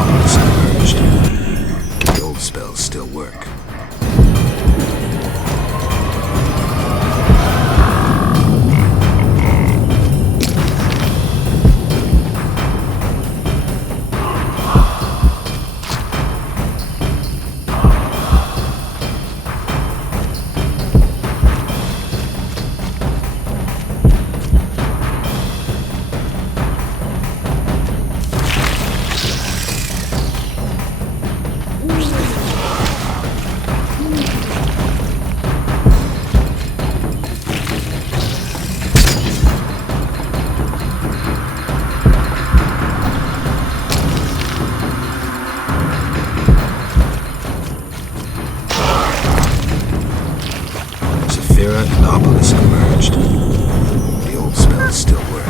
obelisk emerged. The old spells still work. An obelisk emerged. The old spells still work.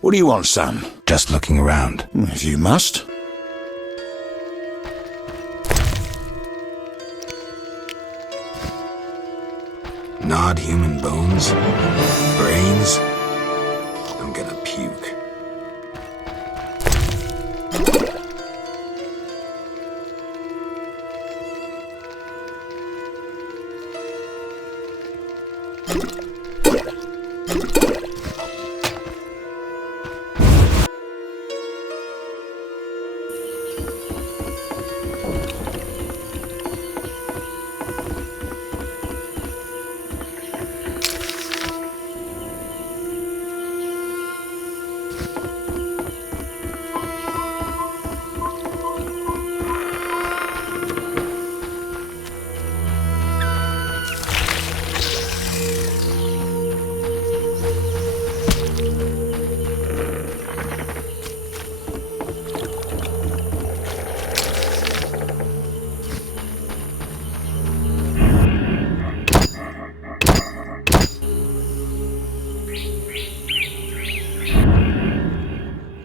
What do you want, son? Just looking around. If you must. Gnawed human bones? Brains? I'm gonna puke.